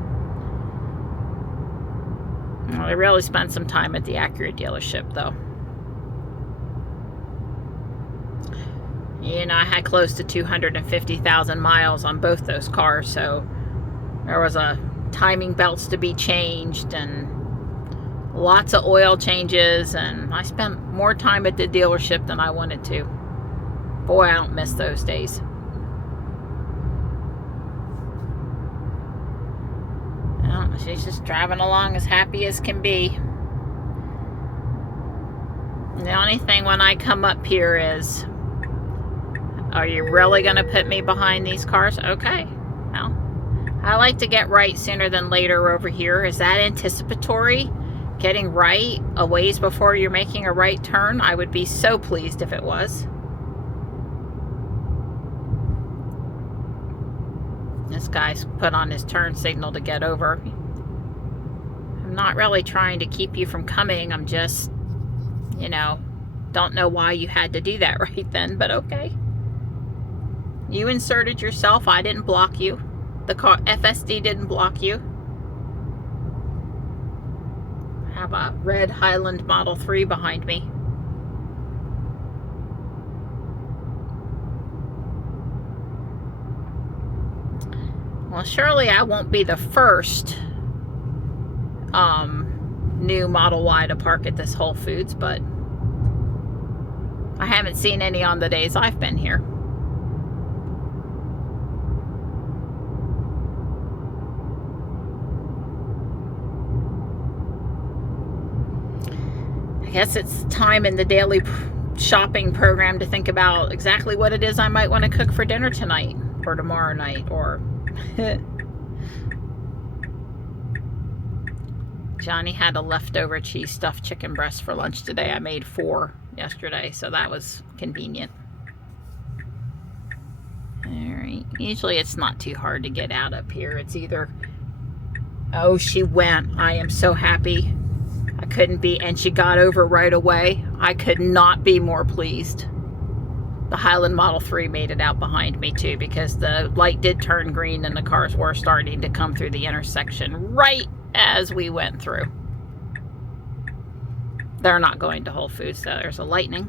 Well, I really spent some time at the Acura dealership though. You know, I had close to 250,000 miles on both those cars, so there was a timing belts to be changed and lots of oil changes, and I spent more time at the dealership than I wanted to. Boy, I don't miss those days. Well, she's just driving along as happy as can be. The only thing when I come up here is, are you really going to put me behind these cars? Okay. Well, I like to get right sooner than later over here. Is that anticipatory? Getting right a ways before you're making a right turn? I would be so pleased if it was. This guy's put on his turn signal to get over. I'm not really trying to keep you from coming. I'm just, you know, don't know why you had to do that right then, but okay. You inserted yourself. I didn't block you. The car FSD didn't block you. I have a red Highland Model 3 behind me. Well, surely I won't be the first new Model Y to park at this Whole Foods, but I haven't seen any on the days I've been here. I guess it's time in the daily shopping program to think about exactly what it is I might want to cook for dinner tonight or tomorrow night, or Johnny had a leftover cheese stuffed chicken breast for lunch today. I made 4 yesterday, so that was convenient. Alright, usually it's not too hard to get out up here. It's either, oh, she went. I am so happy. I couldn't be, and she got over right away. I could not be more pleased. The Highland Model 3 made it out behind me too, because the light did turn green and the cars were starting to come through the intersection right as we went through. They're not going to Whole Foods, so there's a Lightning.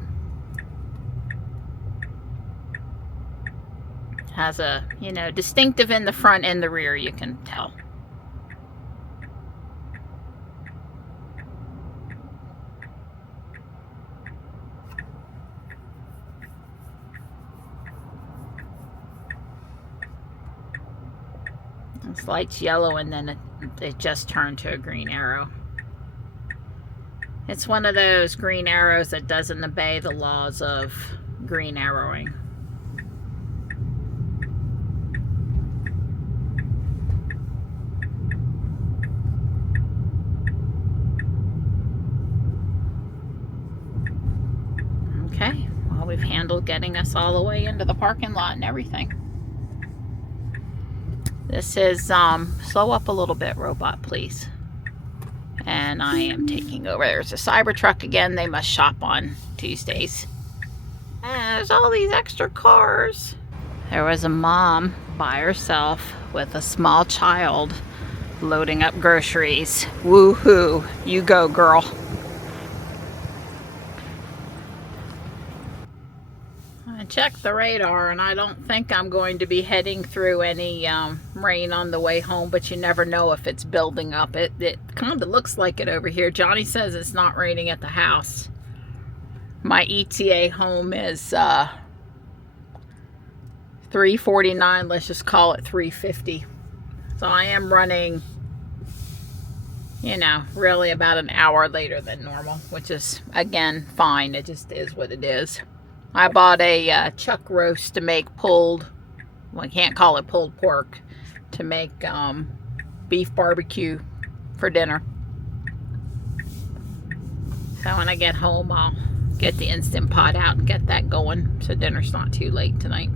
Has a, you know, distinctive in the front and the rear, you can tell. This light's yellow and then it just turned to a green arrow. It's one of those green arrows that doesn't obey the laws of green arrowing. Okay, well, we've handled getting us all the way into the parking lot and everything. This is, slow up a little bit, robot, please. And I am taking over. There's a Cybertruck again. They must shop on Tuesdays. And there's all these extra cars. There was a mom by herself with a small child loading up groceries. Woohoo. You go, girl. I checked the radar, and I don't think I'm going to be heading through any rain on the way home, but you never know if it's building up. It kind of looks like it over here. Johnny says it's not raining at the house. My ETA home is 3:49. Let's just call it 3:50. So I am running, you know, really about an hour later than normal, which is, again, fine. It just is what it is. I bought a chuck roast to make pulled, well, I can't call it pulled pork, to make beef barbecue for dinner. So when I get home, I'll get the Instant Pot out and get that going so dinner's not too late tonight.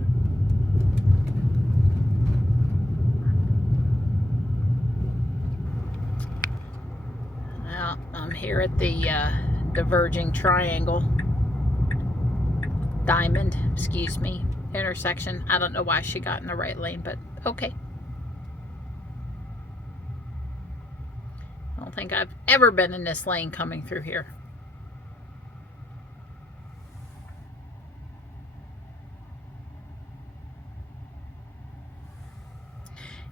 Well, I'm here at the diverging triangle. Diamond, excuse me, intersection. I don't know why she got in the right lane, but okay. I don't think I've ever been in this lane coming through here.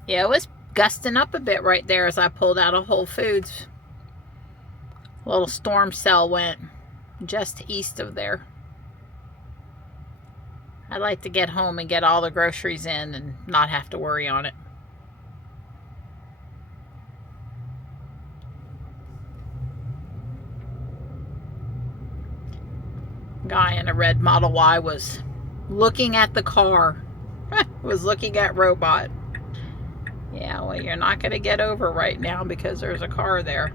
Yeah, it was gusting up a bit right there as I pulled out of Whole Foods. A little storm cell went just east of there. I'd like to get home and get all the groceries in and not have to worry on it. Guy in a red Model Y was looking at the car. Was looking at Robot. Yeah, well, you're not going to get over right now because there's a car there.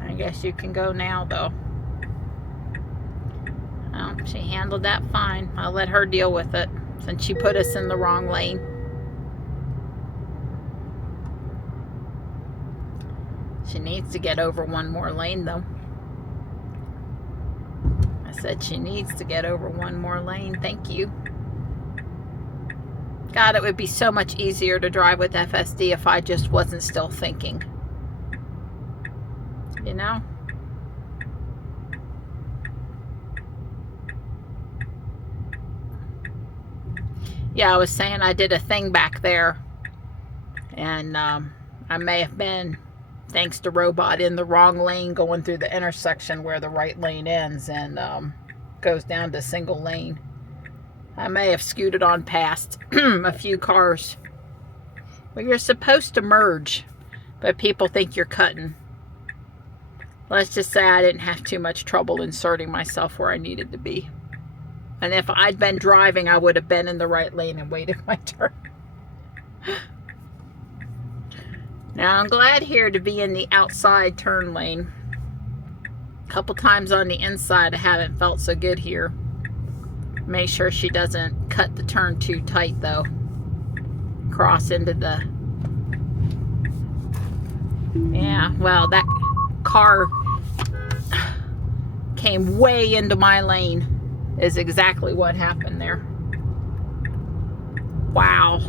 I guess you can go now, though. Oh, she handled that fine. I'll let her deal with it since she put us in the wrong lane. She needs to get over one more lane, though. I said she needs to get over one more lane. Thank you. God, it would be so much easier to drive with FSD if I just wasn't still thinking. You know? Yeah, I was saying I did a thing back there, and I may have been, thanks to Robot, in the wrong lane going through the intersection where the right lane ends and goes down to single lane. I may have scooted on past a few cars. Well, you're supposed to merge, but people think you're cutting. Let's just say I didn't have too much trouble inserting myself where I needed to be. And if I'd been driving, I would have been in the right lane and waited my turn. Now, I'm glad here to be in the outside turn lane. A couple times on the inside, I haven't felt so good here. Make sure she doesn't cut the turn too tight, though. Cross into the... Yeah, well, that car came way into my lane. Is exactly what happened there. Wow.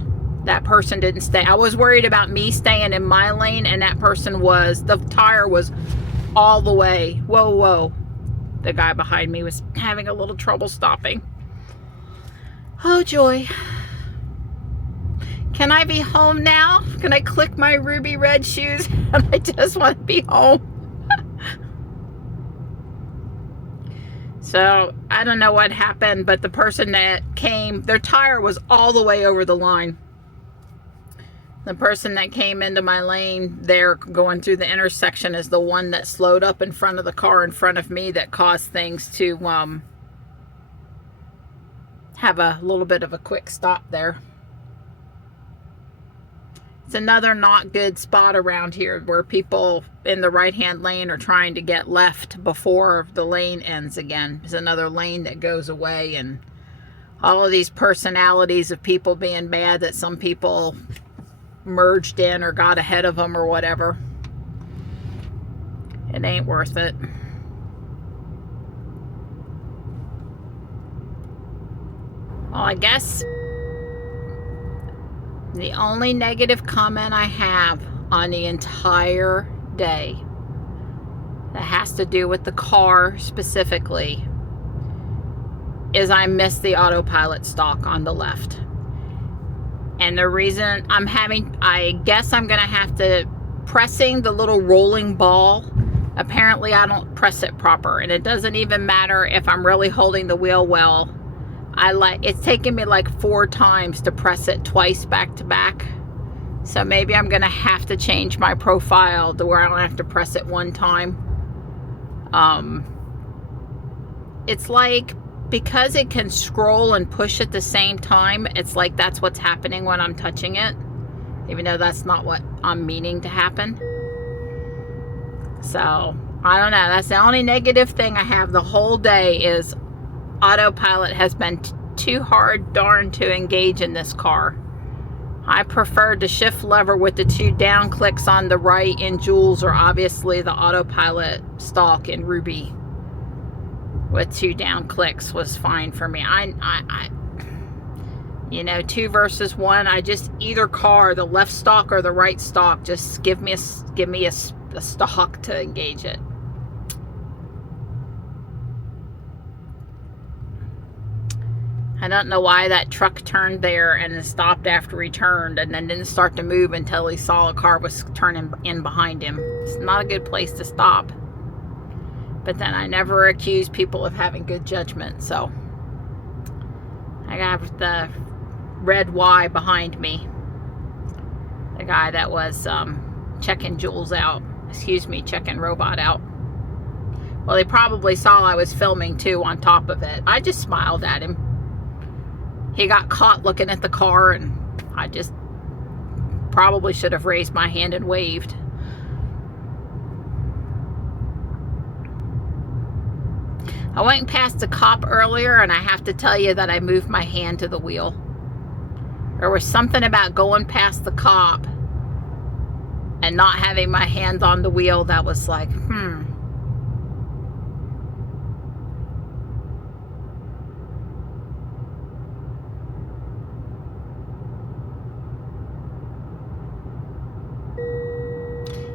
That person didn't stay. I was worried about me staying in my lane, and that person was, the tire was all the way. Whoa, whoa. The guy behind me was having a little trouble stopping. Oh, joy. Can I be home now? Can I click my ruby red shoes? I just want to be home. So, I don't know what happened, but the person that came, their tire was all the way over the line. The person that came into my lane there going through the intersection is the one that slowed up in front of the car in front of me that caused things to have a little bit of a quick stop there. It's another not good spot around here where people in the right-hand lane are trying to get left before the lane ends again. There's another lane that goes away, and all of these personalities of people being mad that some people merged in or got ahead of them or whatever. It ain't worth it. Well, I guess the only negative comment I have on the entire day that has to do with the car specifically is I missed the autopilot stalk on the left. And the reason I guess I'm gonna have to, pressing the little rolling ball, apparently I don't press it proper, and it doesn't even matter if I'm really holding the wheel well. It's taken me like 4 times to press it twice back to back. So maybe I'm gonna have to change my profile to where I don't have to press it 1 time. It's like, because it can scroll and push at the same time, it's like that's what's happening when I'm touching it, even though that's not what I'm meaning to happen. So I don't know, that's the only negative thing I have the whole day, is autopilot has been too hard darn to engage in this car. I prefer the shift lever with the 2 down clicks on the right in Jules, or obviously the autopilot stalk in Ruby with 2 down clicks was fine for me. You know, 2 versus 1, either car, the left stalk or the right stalk, just give me a stalk to engage it. I don't know why that truck turned there and then stopped after he turned, and then didn't start to move until he saw a car was turning in behind him. It's not a good place to stop. But then I never accuse people of having good judgment, so I got the red Y behind me. The guy that was checking Jules out. Checking Robot out. Well, he probably saw I was filming too on top of it. I just smiled at him. He got caught looking at the car, and I just probably should have raised my hand and waved. I went past a cop earlier, and I have to tell you that I moved my hand to the wheel. There was something about going past the cop and not having my hand on the wheel that was like,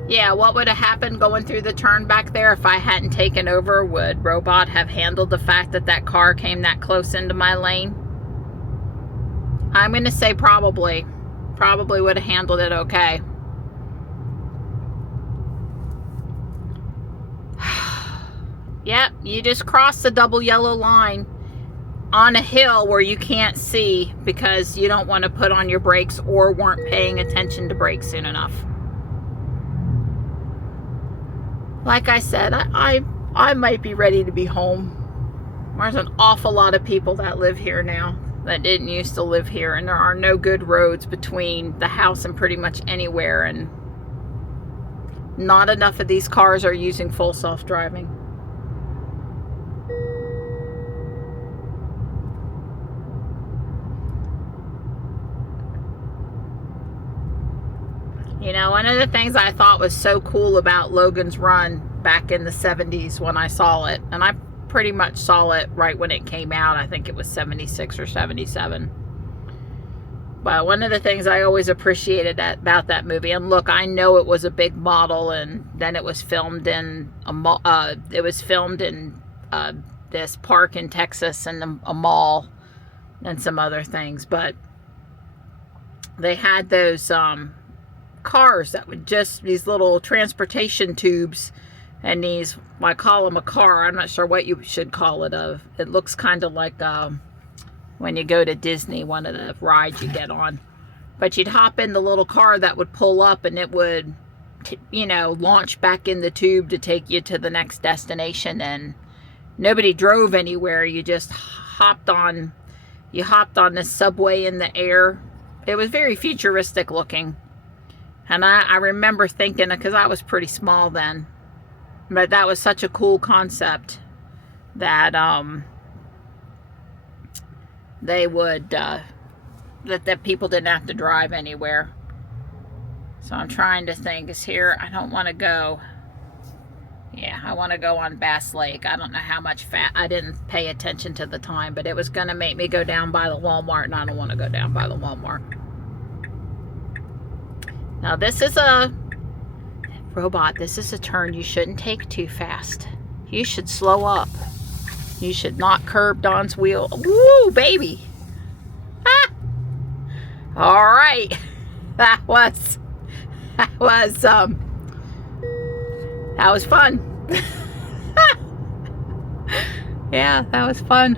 Yeah, what would have happened going through the turn back there if I hadn't taken over? Would Robot have handled the fact that that car came that close into my lane? I'm going to say probably. Probably would have handled it okay. Yep, you just crossed the double yellow line on a hill where you can't see because you don't want to put on your brakes or weren't paying attention to brakes soon enough. Like I said, I might be ready to be home. There's an awful lot of people that live here now that didn't used to live here, and there are no good roads between the house and pretty much anywhere, and not enough of these cars are using full self-driving. You know, one of the things I thought was so cool about Logan's Run back in the 70s when I saw it, and I pretty much saw it right when it came out. I think it was 76 or 77. But one of the things I always appreciated about that movie, and look, I know it was a big model, and then it was filmed in this park in Texas and a mall and some other things, but they had those cars that would just, these little transportation tubes, and these, well, I call them a car, I'm not sure what you should call it. It looks kind of like when you go to Disney, one of the rides you get on, but you'd hop in the little car that would pull up, and it would launch back in the tube to take you to the next destination, and nobody drove anywhere. You just hopped on this subway in the air. It was very futuristic looking. And I remember thinking, because I was pretty small then, but that was such a cool concept that they would, that people didn't have to drive anywhere. So I'm trying to think, is here, I don't want to go, yeah, I want to go on Bass Lake. I don't know how much I didn't pay attention to the time, but it was going to make me go down by the Walmart, and I don't want to go down by the Walmart. Now this is a turn you shouldn't take too fast. You should slow up. You should not curb Don's wheel. Woo, baby. Ah. All right. That was fun. Yeah, that was fun.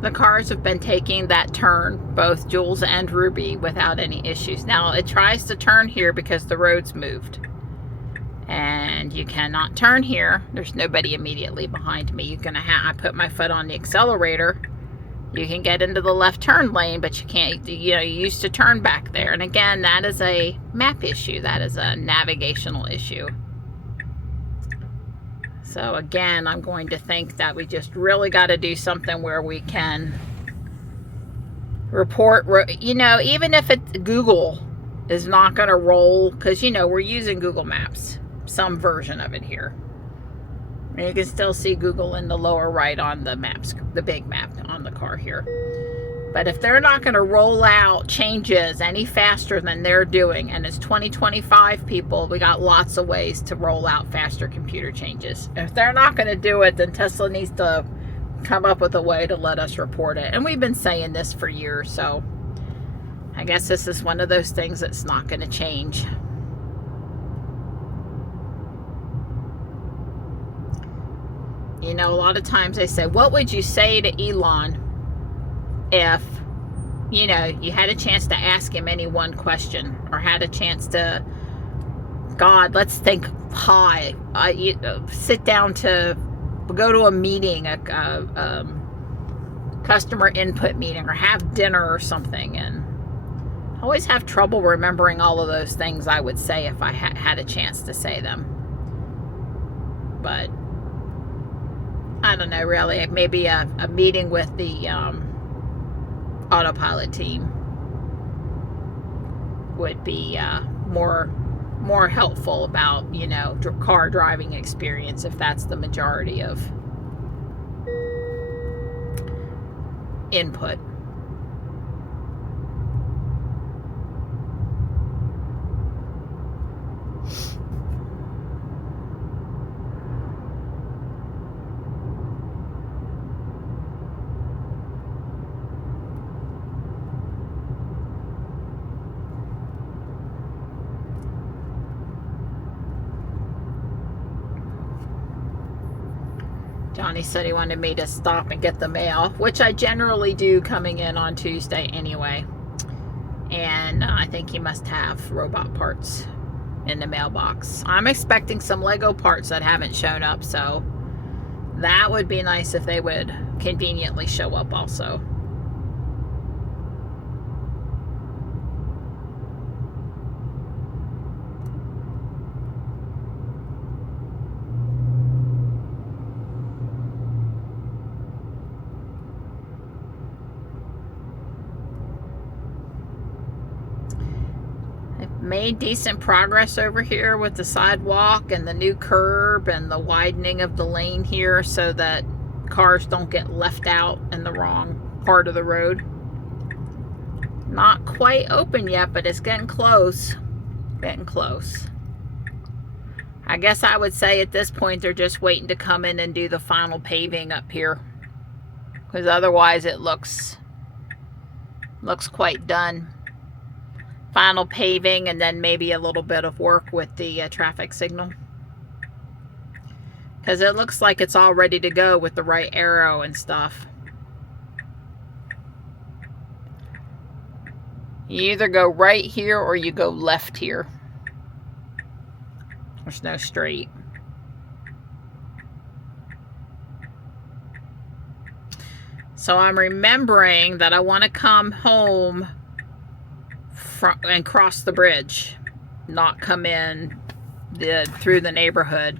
The cars have been taking that turn, both Jules and Ruby, without any issues. Now, it tries to turn here because the road's moved. And you cannot turn here. There's nobody immediately behind me. You're gonna I put my foot on the accelerator. You can get into the left turn lane, but you can't, you know, you used to turn back there. And again, that is a map issue. That is a navigational issue. So again, I'm going to think that we just really got to do something where we can report, you know, even if Google is not going to roll, because, you know, we're using Google Maps, some version of it here. And you can still see Google in the lower right on the maps, the big map on the car here. But if they're not going to roll out changes any faster than they're doing, and it's 2025, people, we got lots of ways to roll out faster computer changes. If they're not going to do it, then Tesla needs to come up with a way to let us report it. And we've been saying this for years, so I guess this is one of those things that's not going to change. You know, a lot of times they say, what would you say to Elon if, you know, you had a chance to ask him any one question, or had a chance to, God, let's think high, sit down to go to a meeting, a customer input meeting, or have dinner or something. And I always have trouble remembering all of those things I would say if I had a chance to say them. But I don't know, really. Maybe a meeting with the autopilot team would be more helpful about, you know, car driving experience, if that's the majority of input. Johnny said he wanted me to stop and get the mail, which I generally do coming in on Tuesday anyway. And I think he must have robot parts in the mailbox. I'm expecting some Lego parts that haven't shown up, so that would be nice if they would conveniently show up also. Made decent progress over here with the sidewalk and the new curb and the widening of the lane here so that cars don't get left out in the wrong part of the road. Not quite open yet, but it's getting close. Getting close. I guess I would say at this point they're just waiting to come in and do the final paving up here, because otherwise it looks quite done. Final paving, and then maybe a little bit of work with the traffic signal, because it looks like it's all ready to go with the right arrow and stuff. You either go right here or you go left here. There's no straight. So I'm remembering that I want to come home and cross the bridge, not come in through the neighborhood,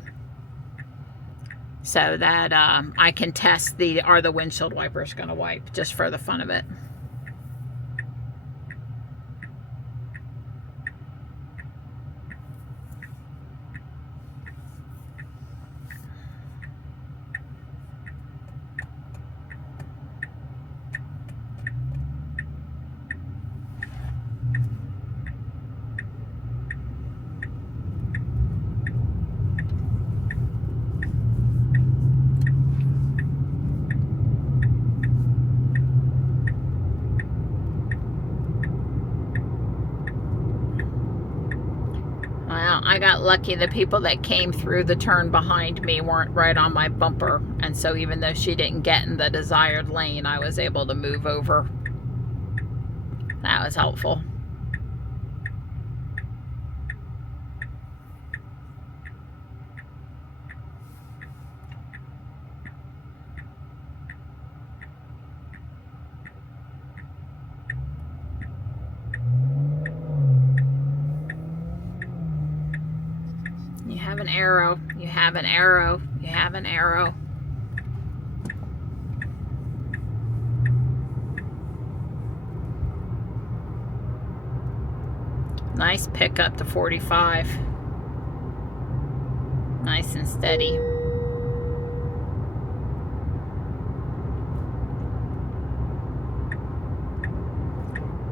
so that I can test are the windshield wipers going to wipe, just for the fun of it. I got lucky. The people that came through the turn behind me weren't right on my bumper. And so even though she didn't get in the desired lane, I was able to move over. That was helpful. You have an arrow. You have an arrow. You have an arrow. Nice pickup to 45. Nice and steady.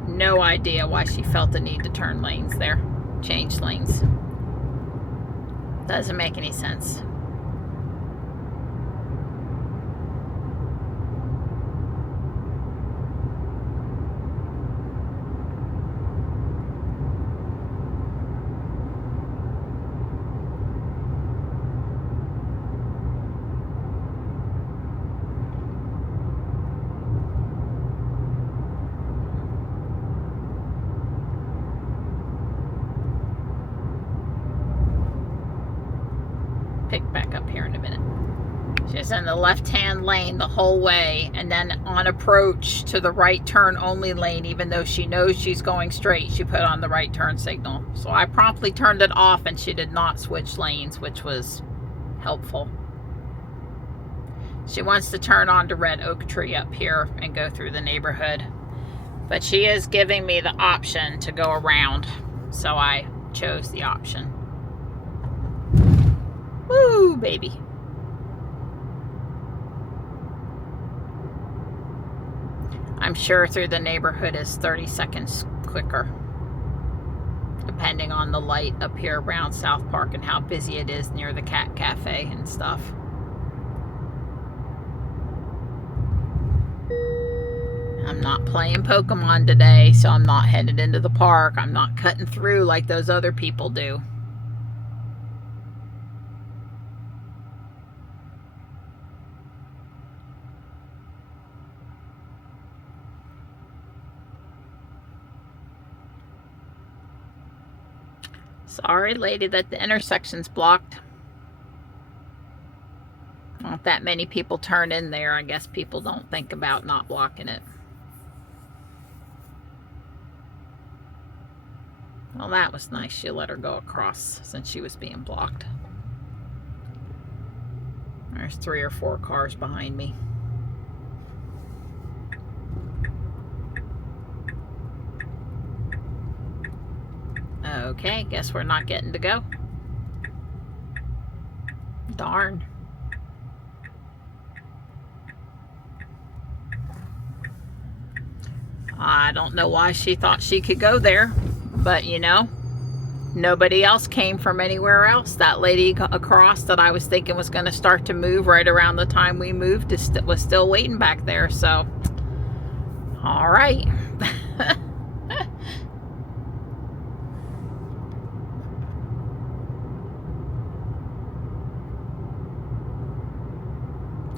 No idea why she felt the need to turn lanes there. Change lanes. Doesn't make any sense. Pick back up here in a minute. She's in the left-hand lane the whole way, and then on approach to the right turn only lane, even though she knows she's going straight, she put on the right turn signal. So I promptly turned it off and she did not switch lanes, which was helpful. She wants to turn onto Red Oak Tree up here and go through the neighborhood, but she is giving me the option to go around, so I chose the option. Woo, baby. I'm sure through the neighborhood is 30 seconds quicker, depending on the light up here around South Park and how busy it is near the cat cafe and stuff. I'm not playing Pokemon today, so I'm not headed into the park. I'm not cutting through like those other people do. Sorry, lady, that the intersection's blocked. Not that many people turn in there. I guess people don't think about not blocking it. Well, that was nice. She let her go across since she was being blocked. There's 3 or 4 cars behind me. Okay, guess we're not getting to go. Darn. I don't know why she thought she could go there, but you know, nobody else came from anywhere else. That lady across that I was thinking was going to start to move right around the time we moved was still waiting back there, so all right.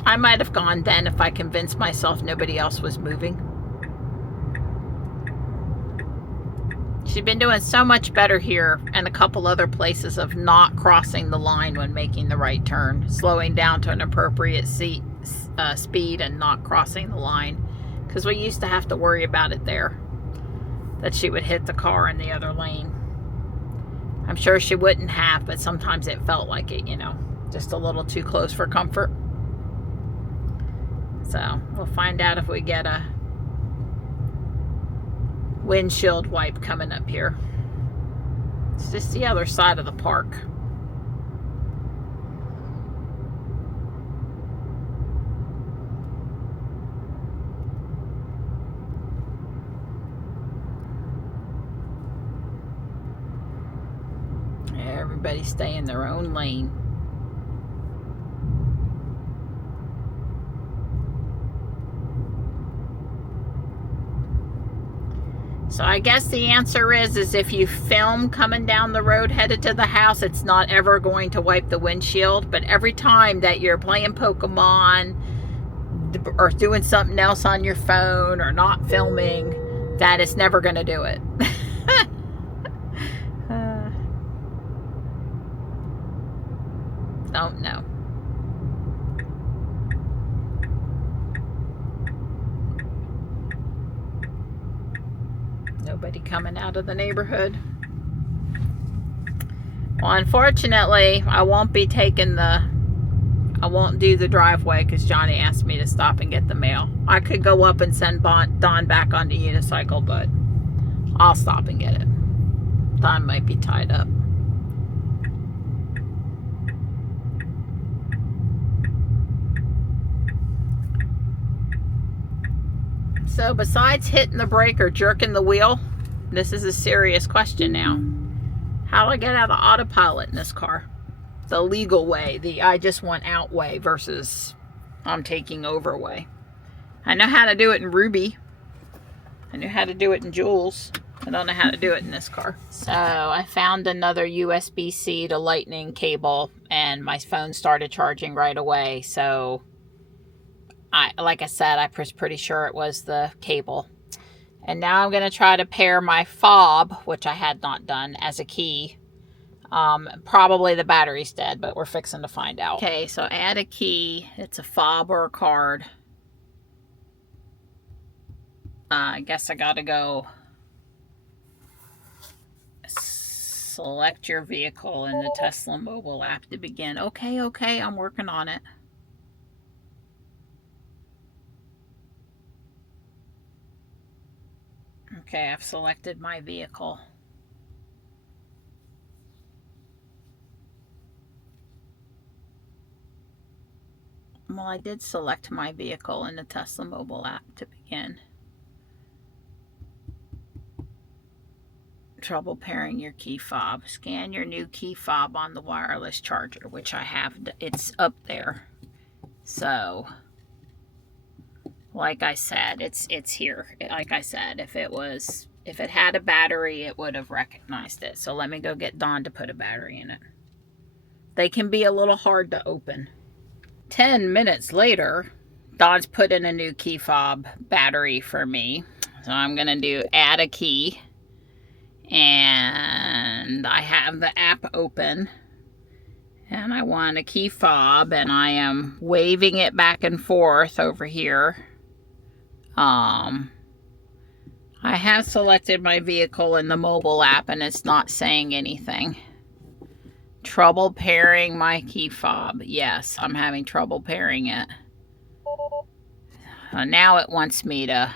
I might have gone then if I convinced myself nobody else was moving. She'd been doing so much better here and a couple other places of not crossing the line when making the right turn, slowing down to an appropriate speed and not crossing the line, because we used to have to worry about it there, that she would hit the car in the other lane. I'm sure she wouldn't have, but sometimes it felt like it, you know, just a little too close for comfort. So we'll find out if we get a windshield wipe coming up here. It's just the other side of the park. Everybody stay in their own lane. So I guess the answer is if you film coming down the road headed to the house, it's not ever going to wipe the windshield. But every time that you're playing Pokemon or doing something else on your phone or not filming, that is never going to do it. Don't know. Nobody coming out of the neighborhood. Well, unfortunately, I won't do the driveway because Johnny asked me to stop and get the mail. I could go up and send Don back on the unicycle, but I'll stop and get it. Don might be tied up. So besides hitting the brake or jerking the wheel, this is a serious question now. How do I get out of autopilot in this car? The legal way, the I just want out way versus I'm taking over way. I know how to do it in Ruby. I know how to do it in Jules. I don't know how to do it in this car. So I found another USB-C to Lightning cable and my phone started charging right away. So like I said, I was pretty sure it was the cable. And now I'm going to try to pair my fob, which I had not done, as a key. Probably the battery's dead, but we're fixing to find out. Okay, so add a key. It's a fob or a card. I guess I got to go select your vehicle in the Tesla mobile app to begin. Okay, I'm working on it. Okay, I've selected my vehicle. Well, I did select my vehicle in the Tesla mobile app to begin. Trouble pairing your key fob. Scan your new key fob on the wireless charger, which I have. It's up there. So, like I said, it's here. Like I said, if it had a battery, it would have recognized it. So let me go get Dawn to put a battery in it. They can be a little hard to open. 10 minutes later, Dawn's put in a new key fob battery for me. So I'm going to do add a key. And I have the app open. And I want a key fob. And I am waving it back and forth over here. I have selected my vehicle in the mobile app and it's not saying anything. Trouble pairing my key fob. Yes, I'm having trouble pairing it. Now it wants me to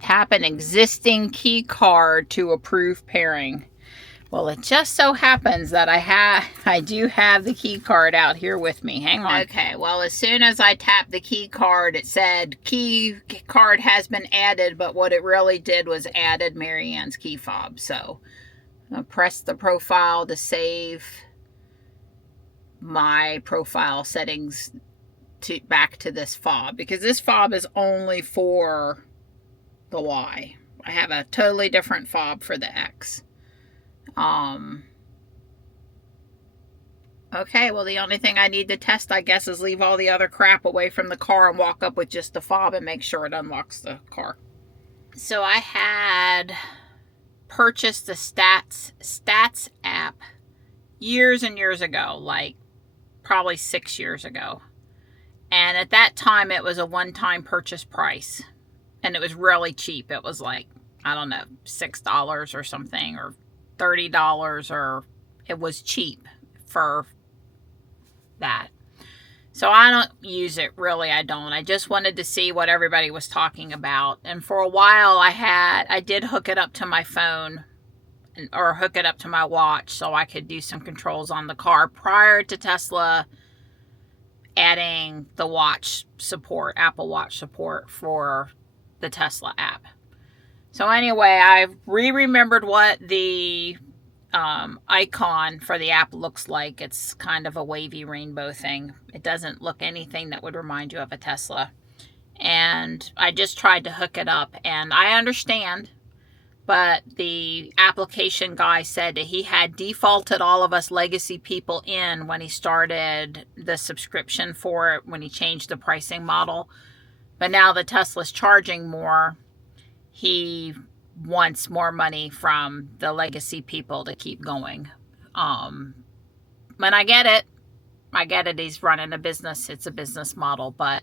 tap an existing key card to approve pairing. Well, it just so happens that I do have the key card out here with me. Hang on. Okay, well, as soon as I tapped the key card, it said key card has been added, but what it really did was added Marianne's key fob. So I'll press the profile to save my profile settings back to this fob, because this fob is only for the Y. I have a totally different fob for the X. Okay, well, the only thing I need to test, I guess, is leave all the other crap away from the car and walk up with just the fob and make sure it unlocks the car. So I had purchased the Stats app years and years ago, like probably 6 years ago. And at that time, it was a one-time purchase price. And it was really cheap. It was like, I don't know, $6 or something, or $30, or it was cheap for that. So I don't use it, really. I don't. I just wanted to see what everybody was talking about. And for a while I did hook it up to my phone or hook it up to my watch so I could do some controls on the car prior to Tesla adding the watch support, Apple Watch support for the Tesla app. So anyway, I've remembered what the icon for the app looks like. It's kind of a wavy rainbow thing. It doesn't look anything that would remind you of a Tesla. and I just tried to hook it up, and I understand, but the application guy said that he had defaulted all of us legacy people in when he started the subscription for it, when he changed the pricing model. But now that Tesla's charging more, he wants more money from the legacy people to keep going. And I get it. I get it. He's running a business. It's a business model, but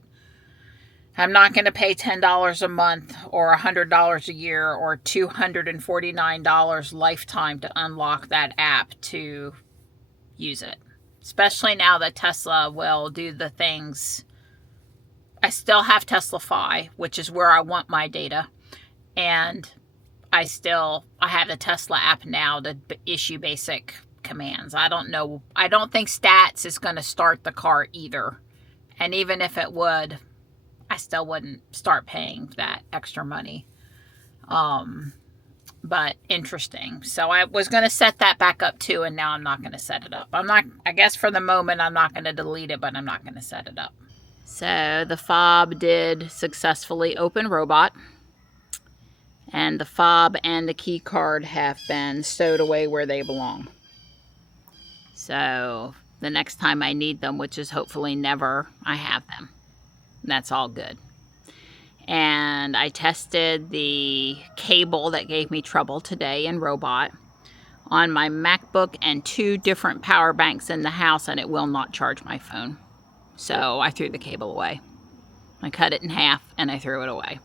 I'm not going to pay $10 a month or $100 a year or $249 lifetime to unlock that app to use it. Especially now that Tesla will do the things. I still have Tesla Fi, which is where I want my data. And I have the Tesla app now to issue basic commands. I don't think stats is going to start the car either. And even if it would, I still wouldn't start paying that extra money. But interesting. So I was going to set that back up too, and now I'm not going to set it up. I guess for the moment, I'm not going to delete it, but I'm not going to set it up. So the fob did successfully open robot. And the fob and the key card have been stowed away where they belong. So the next time I need them, which is hopefully never, I have them. That's all good. And I tested the cable that gave me trouble today in robot on my MacBook and 2 different power banks in the house, and it will not charge my phone. So I threw the cable away. I cut it in half and I threw it away.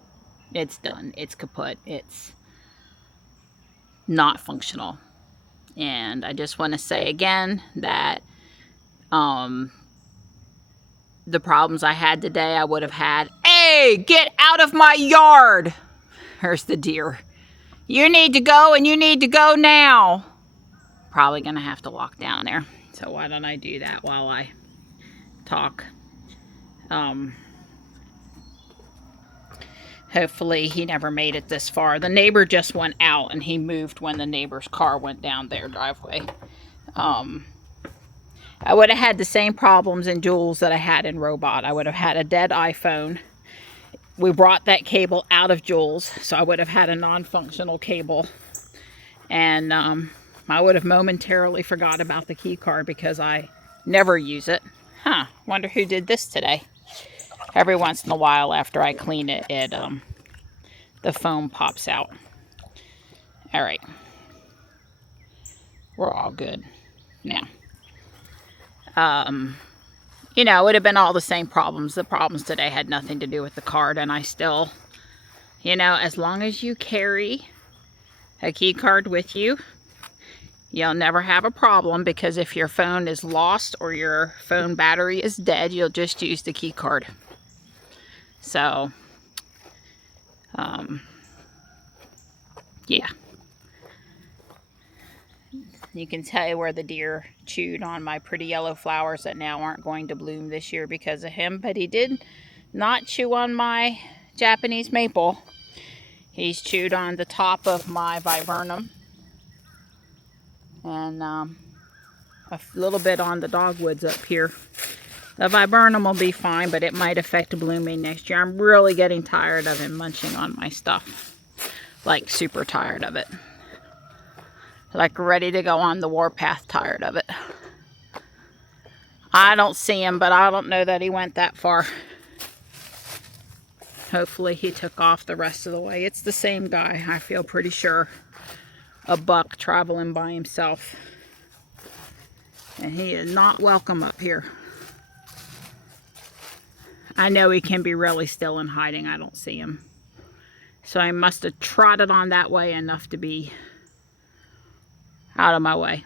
It's done. It's kaput. It's not functional. And I just want to say again that the problems I had today, I would have had. Hey, get out of my yard! There's the deer. You need to go, and you need to go now. Probably going to have to walk down there. So why don't I do that while I talk? Hopefully he never made it this far. The neighbor just went out, and he moved when the neighbor's car went down their driveway. I would have had the same problems in Jules that I had in Robot. I would have had a dead iPhone. We brought that cable out of Jules, so I would have had a non-functional cable. And I would have momentarily forgot about the key card because I never use it. Wonder who did this today. Every once in a while after I clean it, the foam pops out. All right. We're all good now. You know, it would have been all the same problems. The problems today had nothing to do with the card, and I still, you know, as long as you carry a key card with you, you'll never have a problem, because if your phone is lost or your phone battery is dead, you'll just use the key card. So, yeah. You can tell where the deer chewed on my pretty yellow flowers that now aren't going to bloom this year because of him. But he did not chew on my Japanese maple. He's chewed on the top of my viburnum. And a little bit on the dogwoods up here. The viburnum will be fine, but it might affect blooming next year. I'm really getting tired of him munching on my stuff. Like, super tired of it. Like, ready to go on the warpath, tired of it. I don't see him, but I don't know that he went that far. Hopefully he took off the rest of the way. It's the same guy, I feel pretty sure. A buck traveling by himself. And he is not welcome up here. I know he can be really still in hiding. I don't see him. So I must have trotted on that way enough to be out of my way.